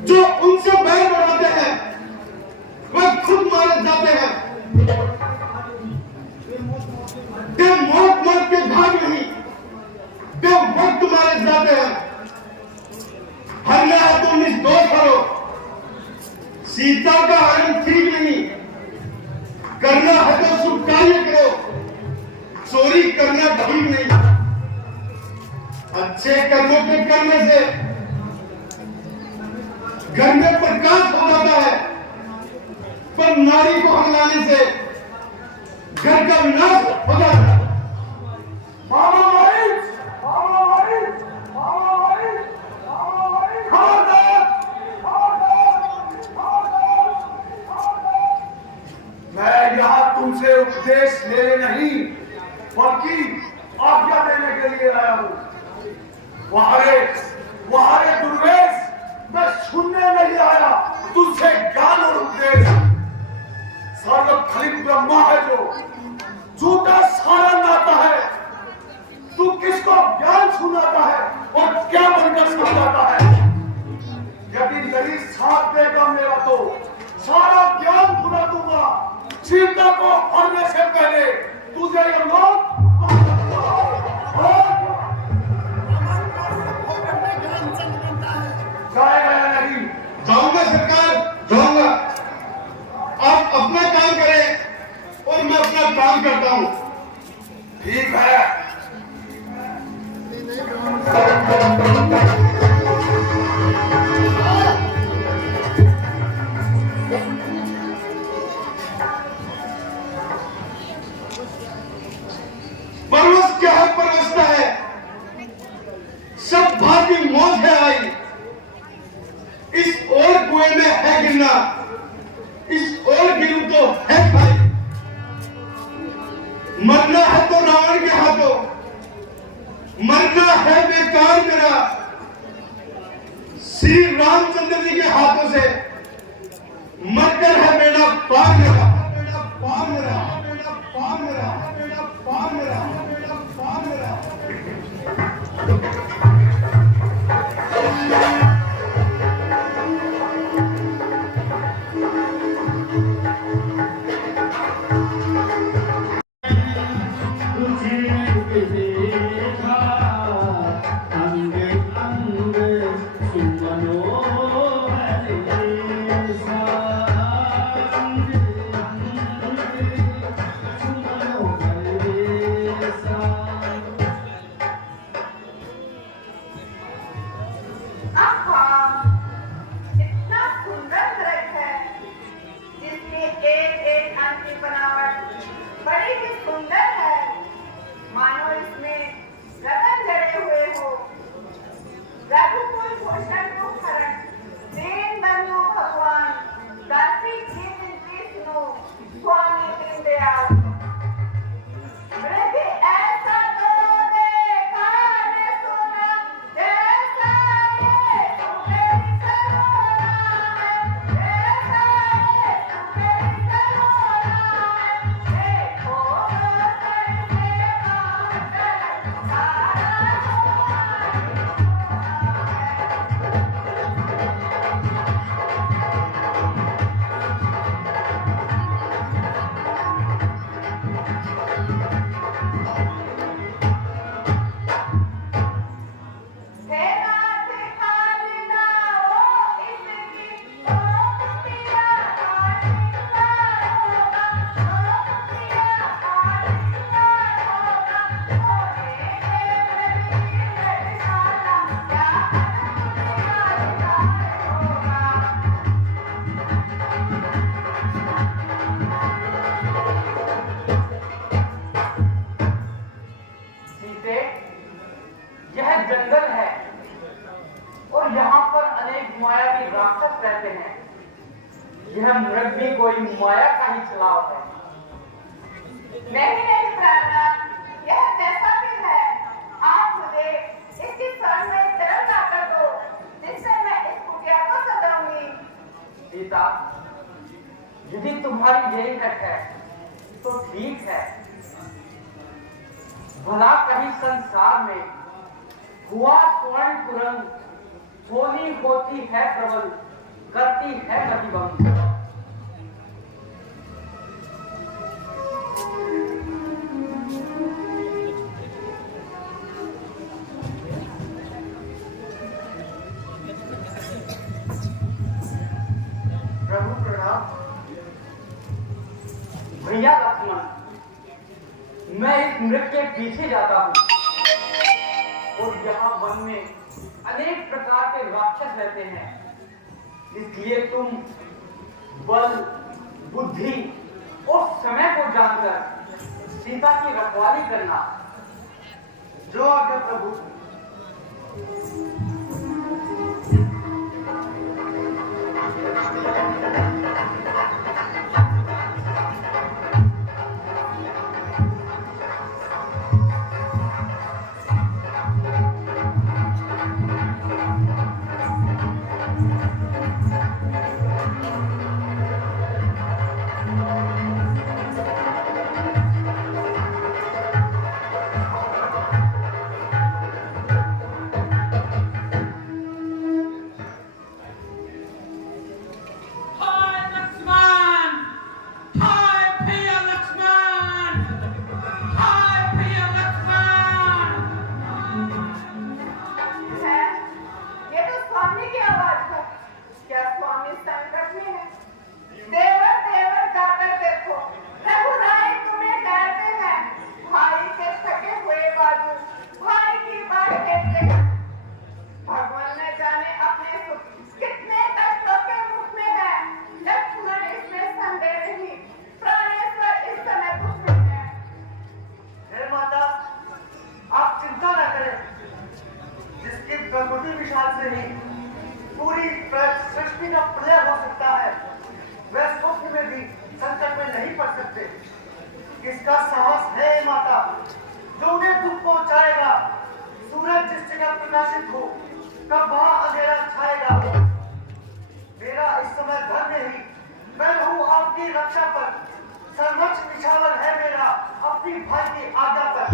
जो उनसे बैर बनाते हैं वह खुद मारे जाते हैं। वे मौत मौत के भाग नहीं, वे वक्त मारे जाते हैं। हरना है तो निर्दोष करो, सीता का हरण ठीक नहीं, करना है तो शुभ कार्य करो, चोरी करना ठीक नहीं। अच्छे कर्मों के करने से घर में प्रकाश हो जाता है, पर नारी को हंगाने से घर का विनाश हो जाता है। मामा मॉरिस, मैं यहाँ तुमसे उपदेश लेने नहीं बल्कि आज्ञा देने के लिए आया हूँ। वहारे दुर्वेश, मैं सुनने नहीं आया तुझसे ज्ञान और उपदेश। सर्वखलित ब्रह्मा है जो झूठा सारा नाता है, तू किसको ज्ञान सुनाता है और क्या बनकर समझाता है? यदि नहीं साथ देगा मेरा तो सारा ज्ञान भुला दूंगा। सीता को हरने से पहले तुझे ये लोग जाएगा या नहीं? जाऊंगा सरकार, जाऊंगा। आप अपना काम करें और मैं अपना काम करता हूं। ठीक है। परवश क्या है, परवशता है, सब भांति मौज है आई। इस ओर और कुएं में है गिरना, इस और गिरूं तो है भाई। मरना है तो रावण के हाथों, मरना है बेकार मेरा श्री रामचंद्र जी के हाथों से। मरकर है मेरा पार मेरा, मेरा पार मेरा, मेरा पार मेरा, मेरा पार मेरा, मेरा पार मेरा। इतना सुंदर दृश्य है जिसकी एक अंग की बनावट बड़ी ही सुंदर है, मानो इसमें रतन जड़े हुए हो। रघुकुल भूषण को हरण दीन बंधु भगवान कार्तिक दीन विष्णु स्वामी दीनदयाल। वृद्धि ऐसा तो देखा न सुना जैसा ये तुम्हें सलोना है, जैसा ये तुम्हें सलोना है। देखो करके बांधकर सारा यह जंगल है और यहाँ पर अनेक मायावी राक्षस रहते हैं। यह मृग भी कोई माया का ही छलाव है। नहीं प्रहलाद, यह जैसा भी है, आप मुझे इसकी शरण में शरण ला कर दो, जिससे मैं इस कुटिया को सजाऊंगी। सीता, यदि तुम्हारी यही हक है तो ठीक है। भला कहीं संसार में हुआ स्वर्ण कुरंग, होली होती है प्रबल, करती है प्रतिबंध। प्रभु प्रणाम। भैया लक्ष्मण, मैं इस मृग के पीछे जाता हूँ और यहाँ वन में अनेक प्रकार के राक्षस रहते हैं, इसलिए तुम बल, बुद्धि और समय को जानकर सीता की रखवाली करना। जो आज्ञा प्रभु। जिसका साहस है माता, जो उन्हें दुख पहुंचाएगा। सूरज जिस जगह प्रकाशित हो, कब वहां अंधेरा छाएगा। मेरा इस समय घर में ही मैं रहूं आपकी रक्षा पर। सर्वोच्च निछावर है मेरा अपनी भाई की आज्ञा पर।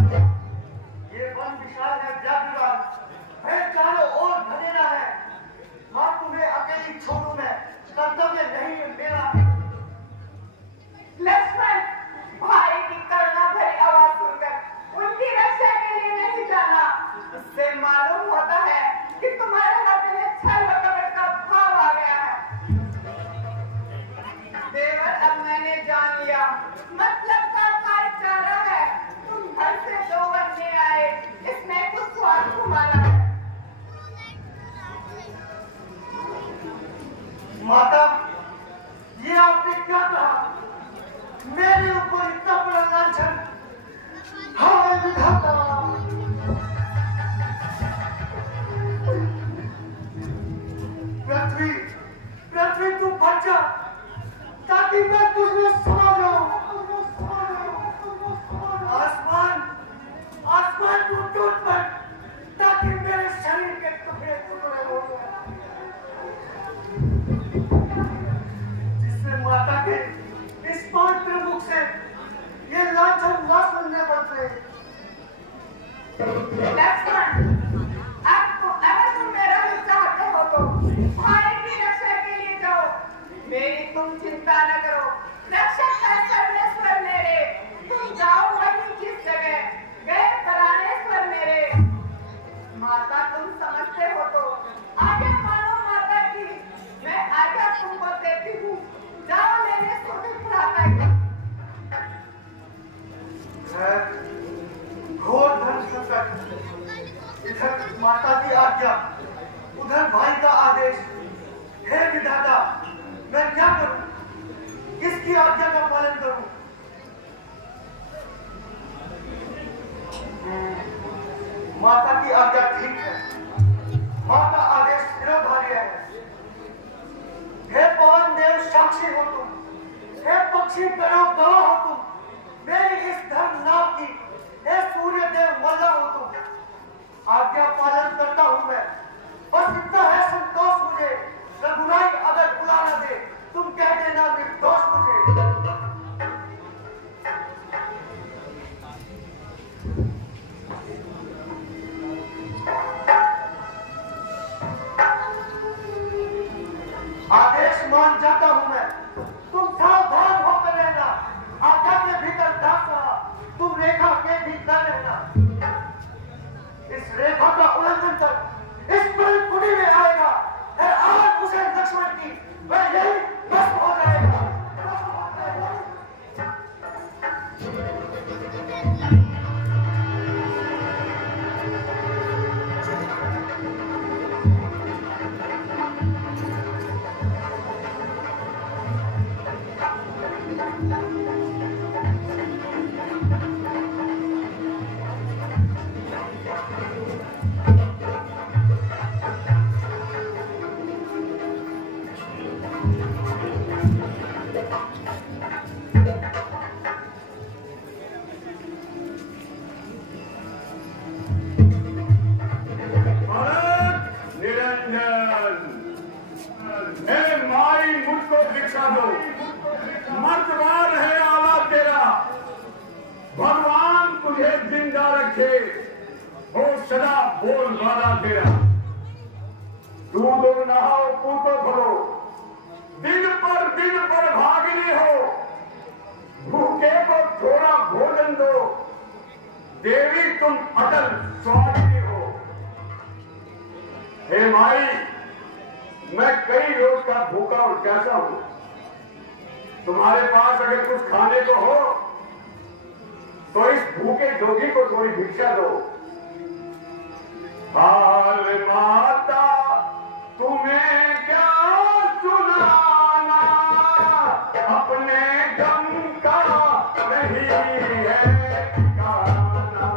ये वन विशाल है व्याघ्रवाद, है चारों ओर घनेरा है। मां तुम्हें अकेली छोड़ू मैं, कर्तव्य नहीं है मेरा। लक्ष्मण, भाई की करुणा भरी आवाज सुनकर उनकी रक्षा के लिए नहीं जाना। इससे मालूम होता है कि तुम्हारे हृदय में छल व कपट का भाव आ गया है। देवर, अब मैंने जान लिया, मतलब का भाईचारा है। तुम घर से दो बनने आए, इसमें कुछ स्वार्थ तुम्हारा है। माता, ये आपने क्या कहा? मेरे ऊपर इतना बड़ा लांछन! हाय विधाता! पृथ्वी, पृथ्वी तू बच जा, ताकि मैं तुझमें समा जाऊं। आसमान, आसमान तू टूट पड़, ताकि मेरे शरीर के टुकड़े टुकड़े हो जाएं। जिससे माता के इस पवित्र मुख से ये लांछन ना सुनने पड़ते। लक्ष्मण, अगर तुम मेरा हित चाहते हो तो भाई की रक्षा के लिए जाओ। मेरी तुम चिंता न करो, रक्षक है सर्वेश्वर मेरे। तुम जाओ वहीं जिस जगह गए प्राणेश्वर मेरे। माता, तुम समझते हो तो आज्ञा मानो माता की। मैं आज्ञा तुमको देती हूँ, जाओ लेने सुखी भ्राता की। घोर धन संकट, इधर माता की आज्ञा, उधर भाई का आदेश। हे विधाता, मैं क्या करूं? किसकी आज्ञा का पालन करूं? माता की आज्ञा ठीक है, मां का आदेश शिरोधार्य है। हे पवन देव साक्षी हो तुम, हे पक्षी करो गवाह हो तुम मेरी इस धर्म नाव की। हे सूर्य देव मल्ला हो तुम, आज्ञा पालन करता हूं मैं। बस इतना है संतोष मुझे, रघुराई अगर बुला न दे, तुम कह देना निर्दोष मुझे। आदेश मान जाता हूं मैं, तुम सावधान होकर रहना। आज्ञा के भीतर दास रहा, तुम रेखा के भीतर रहना। इस रेखा का उल्लंघन तक इस पल कुटी में आएगा, है आज उसे लक्ष्मण की, वह यही बस हो जाएगा। मर्दवार है आला तेरा, भगवान तुझे जिंदा रखे, हो सदा बोल वाला तेरा। दूध नहाओ पूतो भरो, दिन पर भागनी हो, भूखे को थोड़ा भोजन दो, देवी तुम अटल स्वामी हो। हे माई, मैं कई रोज का भूखा और प्यासा हूं, तुम्हारे पास अगर कुछ खाने को हो तो इस भूखे जोगी को थोड़ी भिक्षा दो। हाल माता तुम्हें क्या सुनाना, अपने गम का नहीं है ठिकाना।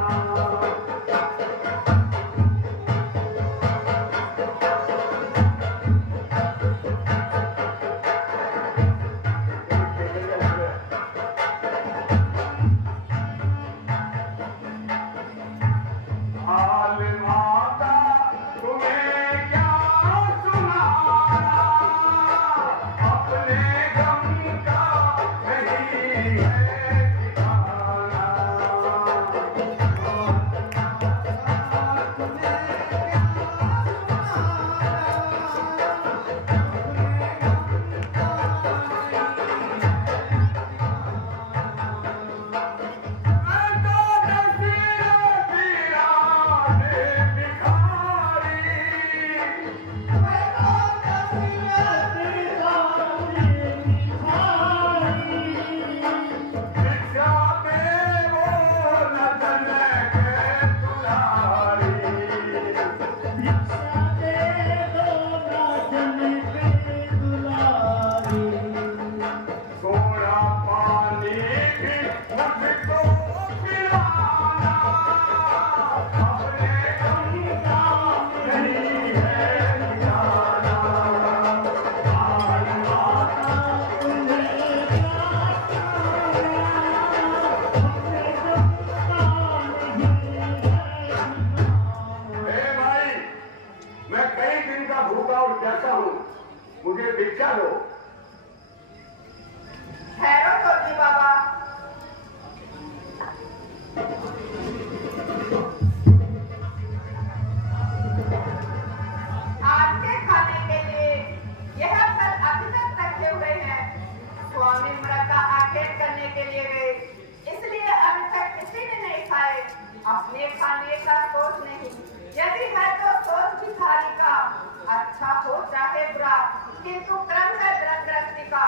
भिक्षा दो। ठहरो जोगी बाबा। आज के खाने के लिए यह फल अभी तक रखे हुए हैं। स्वामी मृत का आखेट करने के लिए गए, इसलिए अभी तक किसी ने नहीं खाए। अपने खाने का सोच नहीं, यदि है तो सोच भिखारी का। अच्छा हो चाहे बुरा, किंतु क्रम है ग्रस्ती का।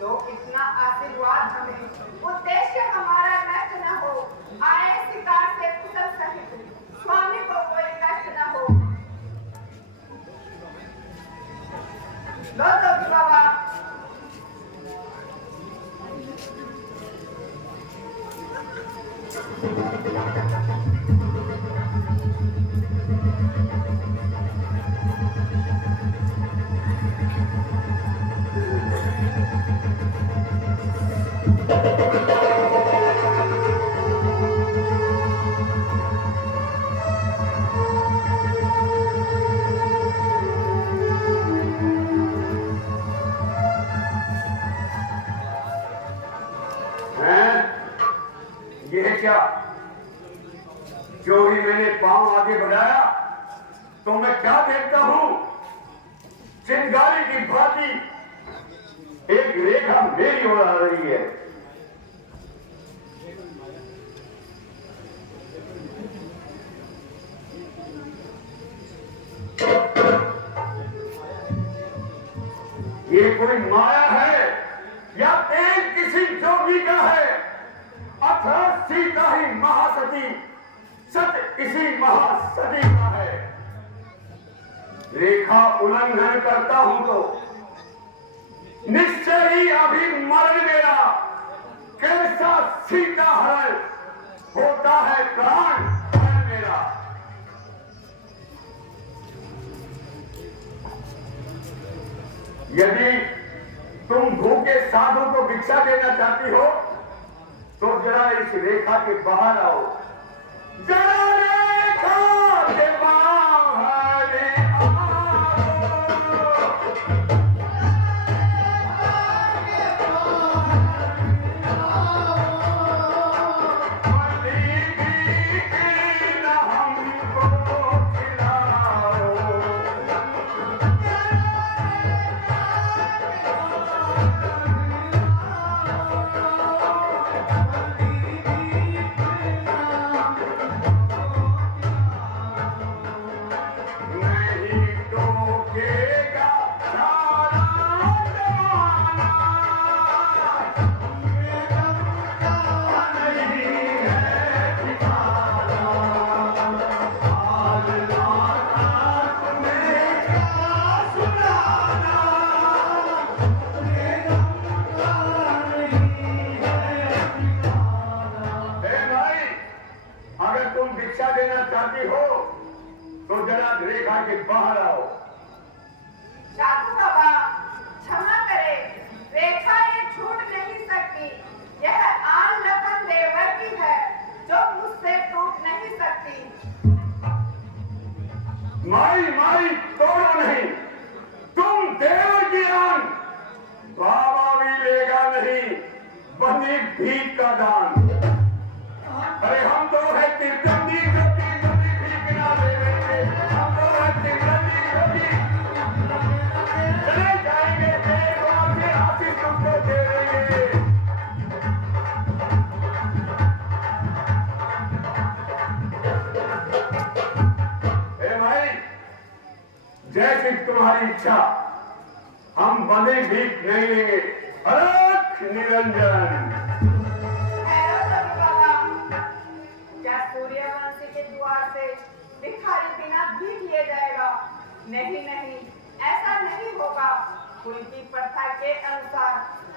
लोग इतना आशीर्वाद हमें, उद्देश्य हमारा नष्ट न हो। आए शिकार से कुशल सहित, स्वामी को कोई कष्ट न हो। लो जोगी बाबा। यह क्या? जो ही मैंने पांव आगे बढ़ाया तो मैं क्या देखता हूं? चिंगारी की भांति एक रेखा मेरी ओर आ रही है। ये कोई माया है या तेज किसी जोगी का है? अथवा सीता ही महासती, सत इसी महासती का है। रेखा उल्लंघन करता हूं तो निश्चय ही अभी मरण मेरा। कैसा सीता हरण होता है प्राण हरण मेरा। यदि तुम भूखे साधु को भिक्षा देना चाहती हो तो जरा इस रेखा के बाहर आओ। जरा रेखा के बाहर साधु बाबा क्षमा करें, रेखा ये छूट नहीं सकती। यह आन लखन देवर की है जो मुझसे टूट नहीं सकती। माई माई तोड़ो नहीं, तुम देवर की आन। बाबा भी लेगा नहीं बंदी भीख का दान। अरे हम तो है तिरकंदी जो तिरकंदी भीख ना दे देंगे। हम तो है तिरकंदी जो चले जाएंगे देव आपके आशीष तुमको दे देंगे। ए भाई, जैसी तुम्हारी इच्छा, हम बंदे भीख नहीं लेंगे। अलख निरंजन। क्या सूर्यवंशी के द्वार से भिखारी बिना भीख लिए जाएगा? नहीं नहीं, ऐसा नहीं होगा। उनकी प्रथा के अनुसार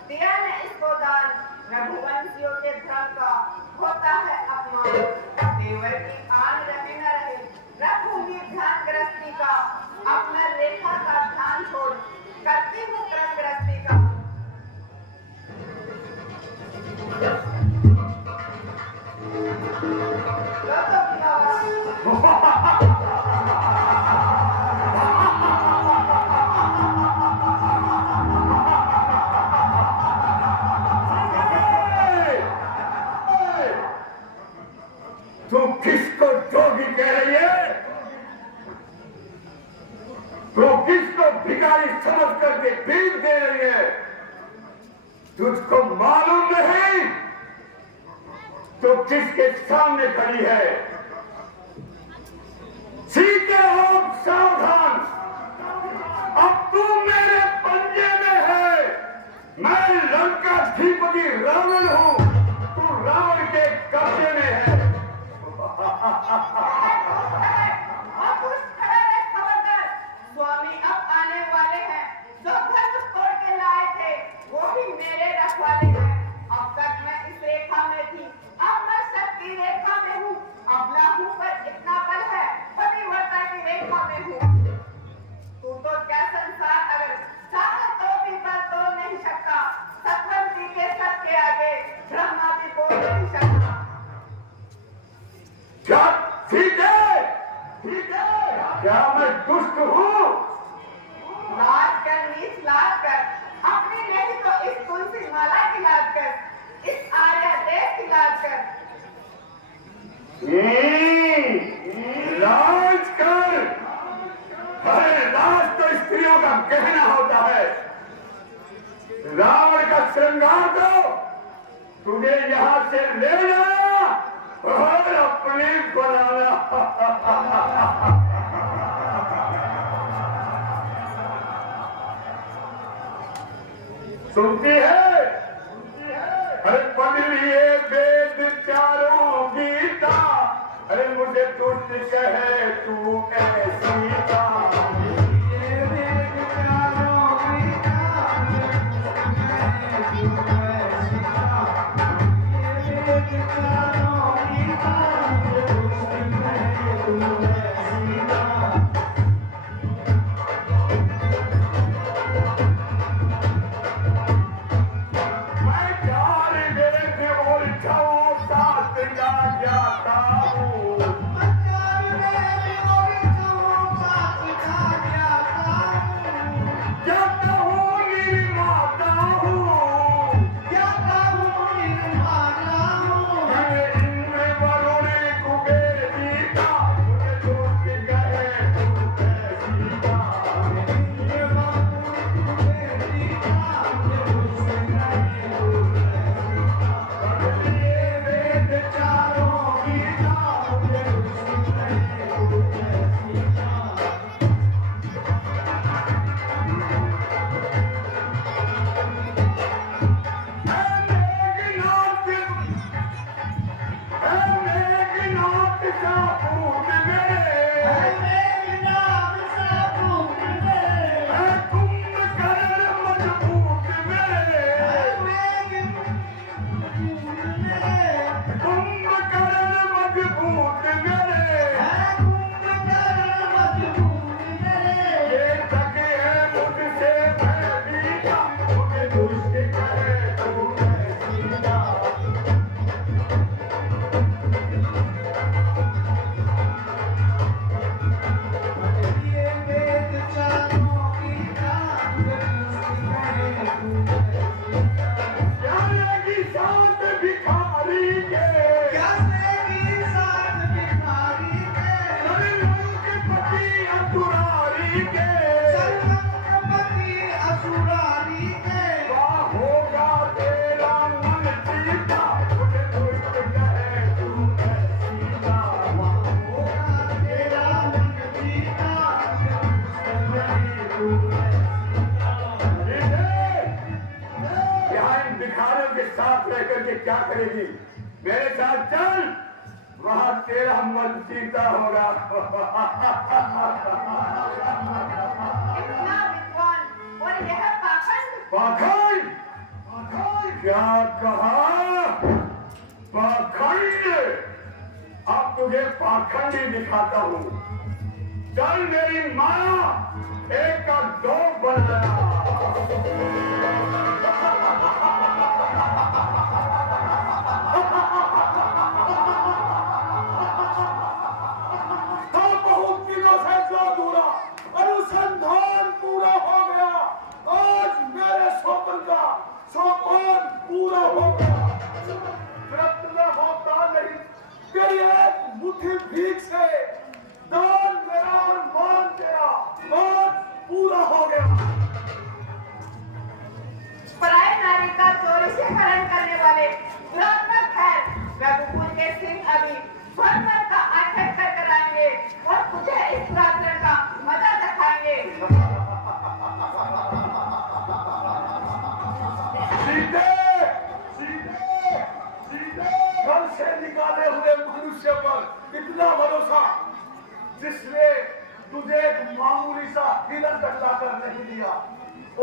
दिया ने इसको दान। रघुवंशियों के धर्म का होता है अपमान। देवर की आन रहे न रहे, रखूंगी ध्यान गृहस्थी का। अपना रेखा का ध्यान छोड़ करती हूँ क्रम गृहस्थी का। तुझको मालूम नहीं तो किसके सामने खड़ी है? सीते हो सावधान, अब तू मेरे पंजे में है। मैं लंकाधिपति रावण हूं, तू रावण के कब्जे में है। स्वामी अब आने वाले हैं, जो धर्म तोड़ के लाए थे वो भी मेरे रखवाले हैं। अब तक मैं इस रेखा में थी, अब मैं शक्ति रेखा में हूँ। अब लाहू पर इतना बल है, पतिव्रता की रेखा में हूँ। तू तो क्या संसार अगर चाहे तो भी बल तोड़ नहीं सकता। सतवंती के सत के आगे ब्रह्मा भी बोल नहीं सकता। क्या ठीक है? ठीक है, क्या मैं दुष्ट हूँ? लाज कर नीच लाज कर, अपनी नहीं तो इस तुलसी माला की लाज कर, इस आर्य देश की लाज कर। लाज कर। अरे लाज तो स्त्रियों का गहना होता है। रावण का श्रृंगार दो, तुझे यहां से ले जाना और अपनी बनाना। सुनती है? अरे पढ़ लिए वेद चारों गीता, अरे मुझे तुझ कहे तू ऐसी का। क्या करेगी? मेरे साथ चल, वहां तेरा मन सीता होगा। इतना विद्वान और यह पाखंड। पाखंड? क्या कहा? पाखंड? अब तुझे पाखंडी दिखाता हूँ। चल, मेरी माया एक का दो बनाया। अनुसंधान पूरा हो गया। आज मेरे स्वप्न का सोपान पूरा हो गया। तृप्त न होता नहीं, तेरी एक मुट्ठी भीख से दान मेरा और मान तेरा, आज पूरा हो गया। हरण करने वाले दुरात्मक है रघुकुल के सिंह अभी स्वर्ण का आठक कर कराएंगे और तुझे इस पराक्रम का मजा दिखाएंगे। सीधे सीधे सीधे घर से निकाले हुए मनुष्य पर इतना भरोसा जिसने तुझे एक मामूली सा हिरन टकला कर नहीं दिया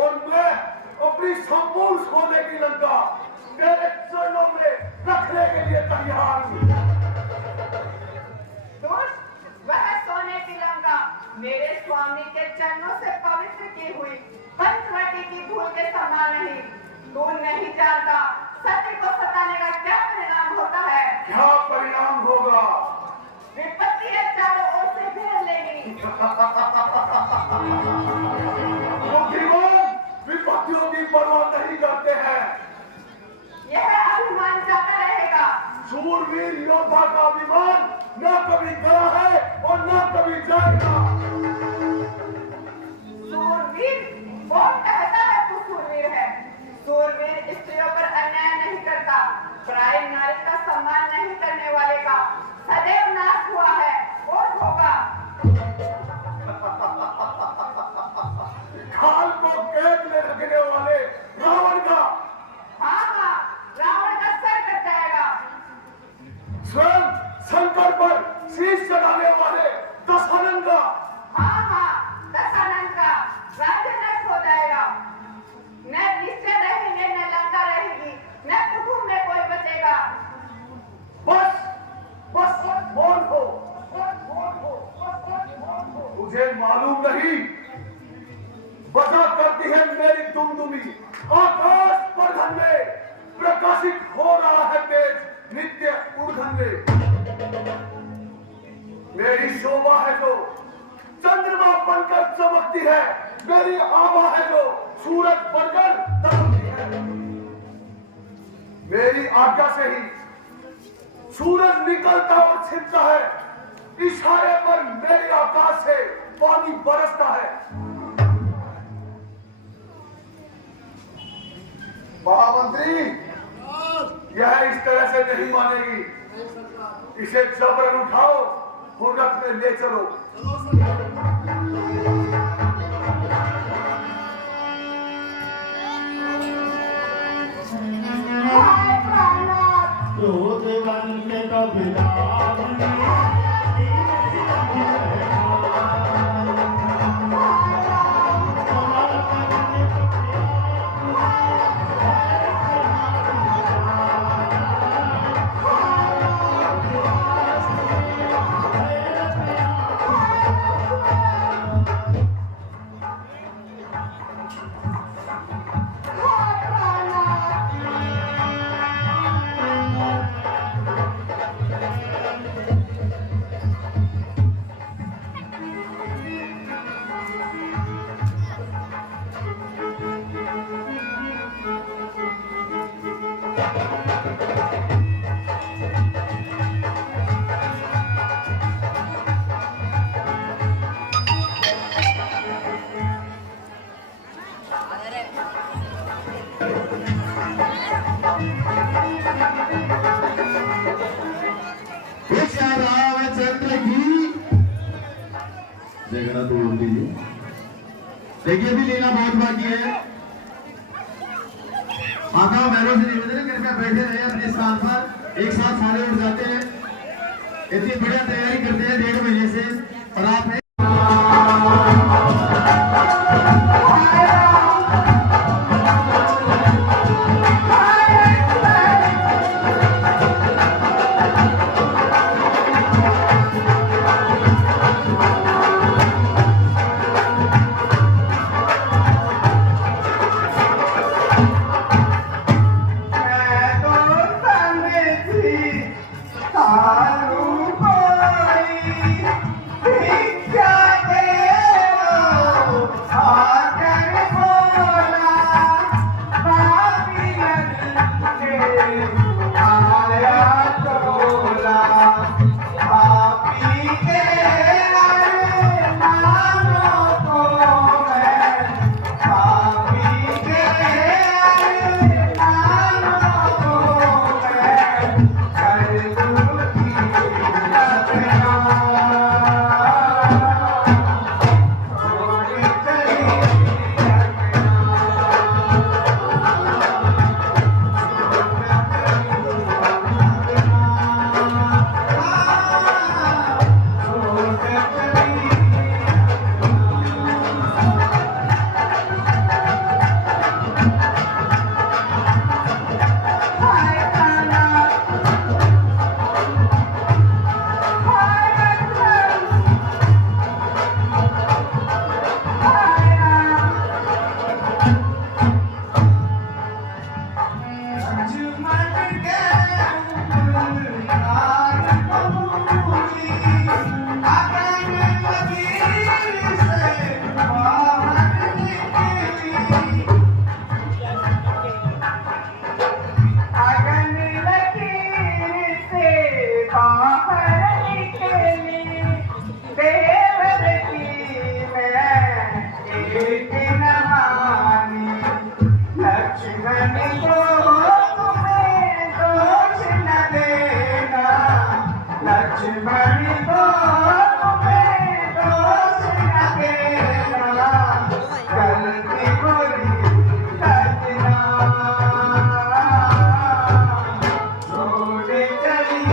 और मैं अपनी संपूर्ण सोने की लंका तेरे चरणों में रखने के लिए तैयार हूँ। दोस्त, वह सोने की लंका मेरे स्वामी के चरणों से पवित्र की हुई पंचवटी की धूल के समान नहीं। तू नहीं जानता सत्य को सताने का क्या परिणाम होता है। क्या परिणाम होगा? विपत्ति है चारों ओर से घेर लेगी। बुद्धिमान विपत्तियों की परवाह नहीं करते हैं। यह अभिमान जाता रहेगा। शूरवीर योद्धा का अभिमान न कभी गया है और न कभी जाएगा। सूरवीर? कौन कहता है तू सूरवीर है? सूरवीर स्त्रियों पर अन्याय नहीं करता, पराई नारी का सम्मान नहीं करने वाले का सदैव नाश हुआ है और होगा। खाल को कैद में रखने वाले रावण का हाँ, रावण का सर कट जाएगा। स्वयं शंकर पर शीश चढ़ाने वाले दशानन का हाँ, दशानन का राज्य नष्ट हो जाएगा। न निश्चय रहेंगे, न लंका रहेगी, न कुटुंब में कोई बचेगा। बस बस मौन हो। तुझे मालूम नहीं बजा करती है मेरी दुमदुमी आकाश पर में प्रकाशित हो रहा है तेज नित्य ऊर्ध्वन में। मेरी शोभा है तो चंद्रमा बनकर चमकती है, मेरी आभा है तो सूरज बनकर दमकती है। मेरी आज्ञा से ही सूरज निकलता और छिपता है, इशारे पर मेरे आकाश से पानी बरसता है। महामंत्री, यह इस तरह से नहीं मानेगी। इसे जबरन उठाओ और रथ में ले चलो। देखिए भी लीला बहुत बाकी है। माता बहनों से निवेदन कृपया बैठे रहे अपने स्थान पर। एक साथ सारे उठ जाते हैं, इतनी बढ़िया तैयारी करते हैं 1.5 महीने से और आप Hallelujah. भली तो तुम्हें दोष लगेगा, गलती कोई करना, छोड़ चली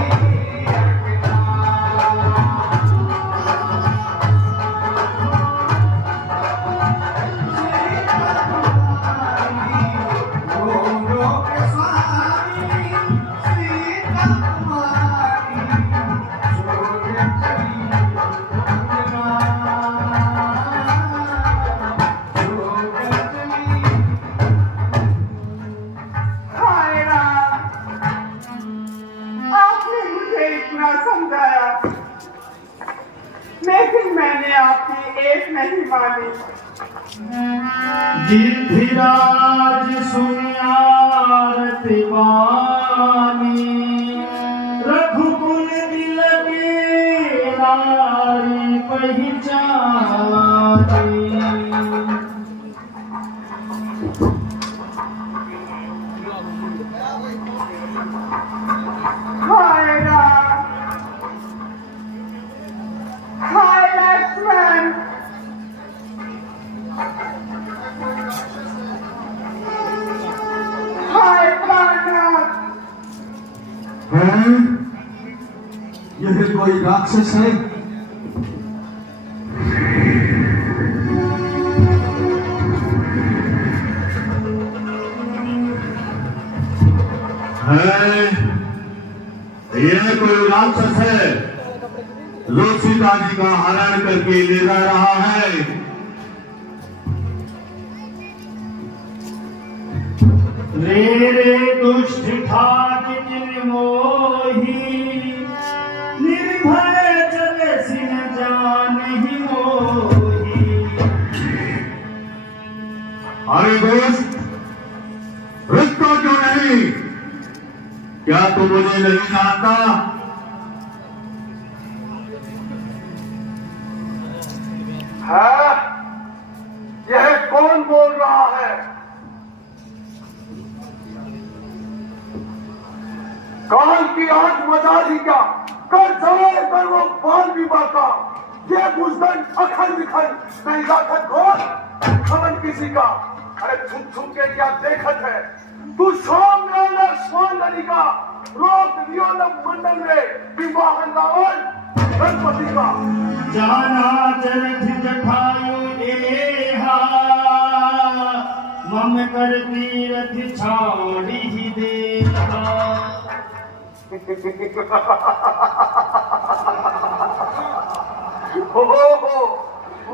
समझाया, लेकिन मैंने आपकी एक नहीं मानी। गिरधिराज सुनियारति वाणी, रघुकुल दिल के नारी पहचानी। हाय राम, हाय लक्ष्मण, हाय प्राणनाथ। हैं? यह कोई राक्षस है? यह कोई राक्षस है जो सीता जी का हरण करके ले जा रहा है। रे रे दुष्ट ठाट मोही, निर्भय चले सिन जान ही मोही। अरे दोस्त, रुको क्यों नहीं? क्या तू मुझे नहीं जानता? है? यह कौन बोल रहा है? काल की आंख मचा दी क्या? कर जवाब कर वो बाल विवाह का। ये बुजदन अखंड विखंड नहीं लाखत घोर खवन किसी का। अरे छुप छुप के क्या देखत है? तू शाम में स्वान का रोक दियो न मंडल में विवाह रावण गणपति का। जाना चरथ जठायु एहा, मम कर तीरथ छाड़ी ही देखा।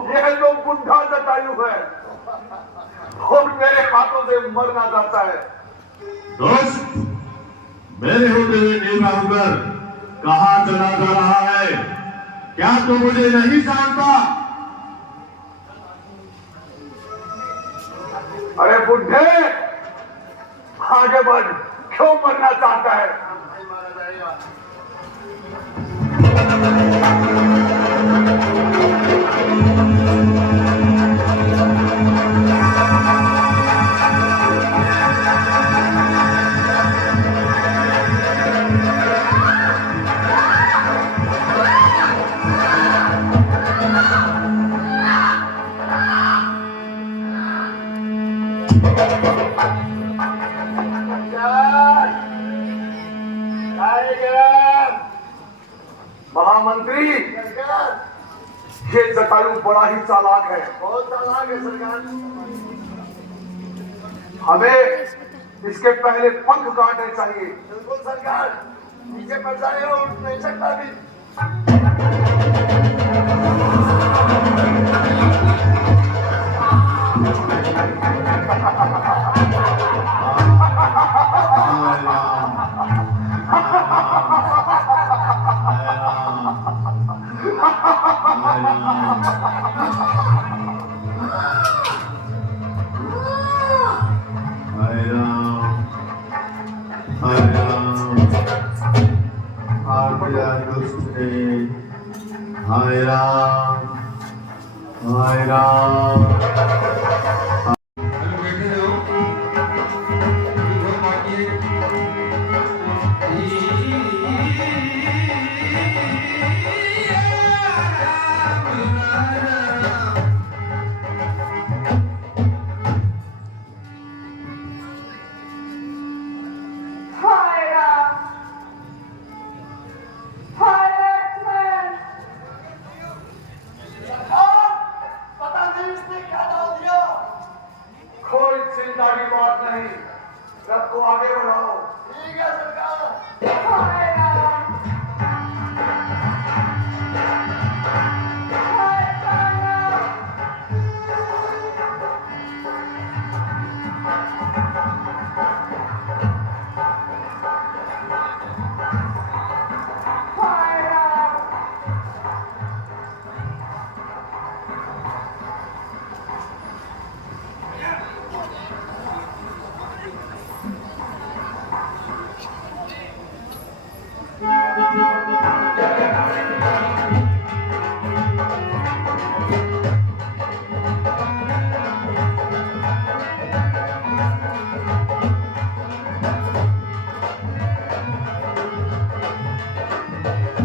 यह तो बुढ़ा जटायु है और मेरे हाथों से मरना चाहता है। दोस्त, मेरे होते हुए नेता होकर कहाँ चला जा रहा है? क्या तू मुझे नहीं जानता? अरे बुढ़े, आगे बढ़, क्यों मरना चाहता है? महामंत्री, ये जटायु बड़ा ही चालाक है। बहुत चालाक है सरकार। हमें इसके पहले पंख काटने चाहिए। बिल्कुल सरकार, नीचे पड़ जाएगा, उठ नहीं सकता भी। हाय राम, हाय राम। बात नहीं, रथ को आगे बढ़ाओ। ठीक है सरकार। देखो है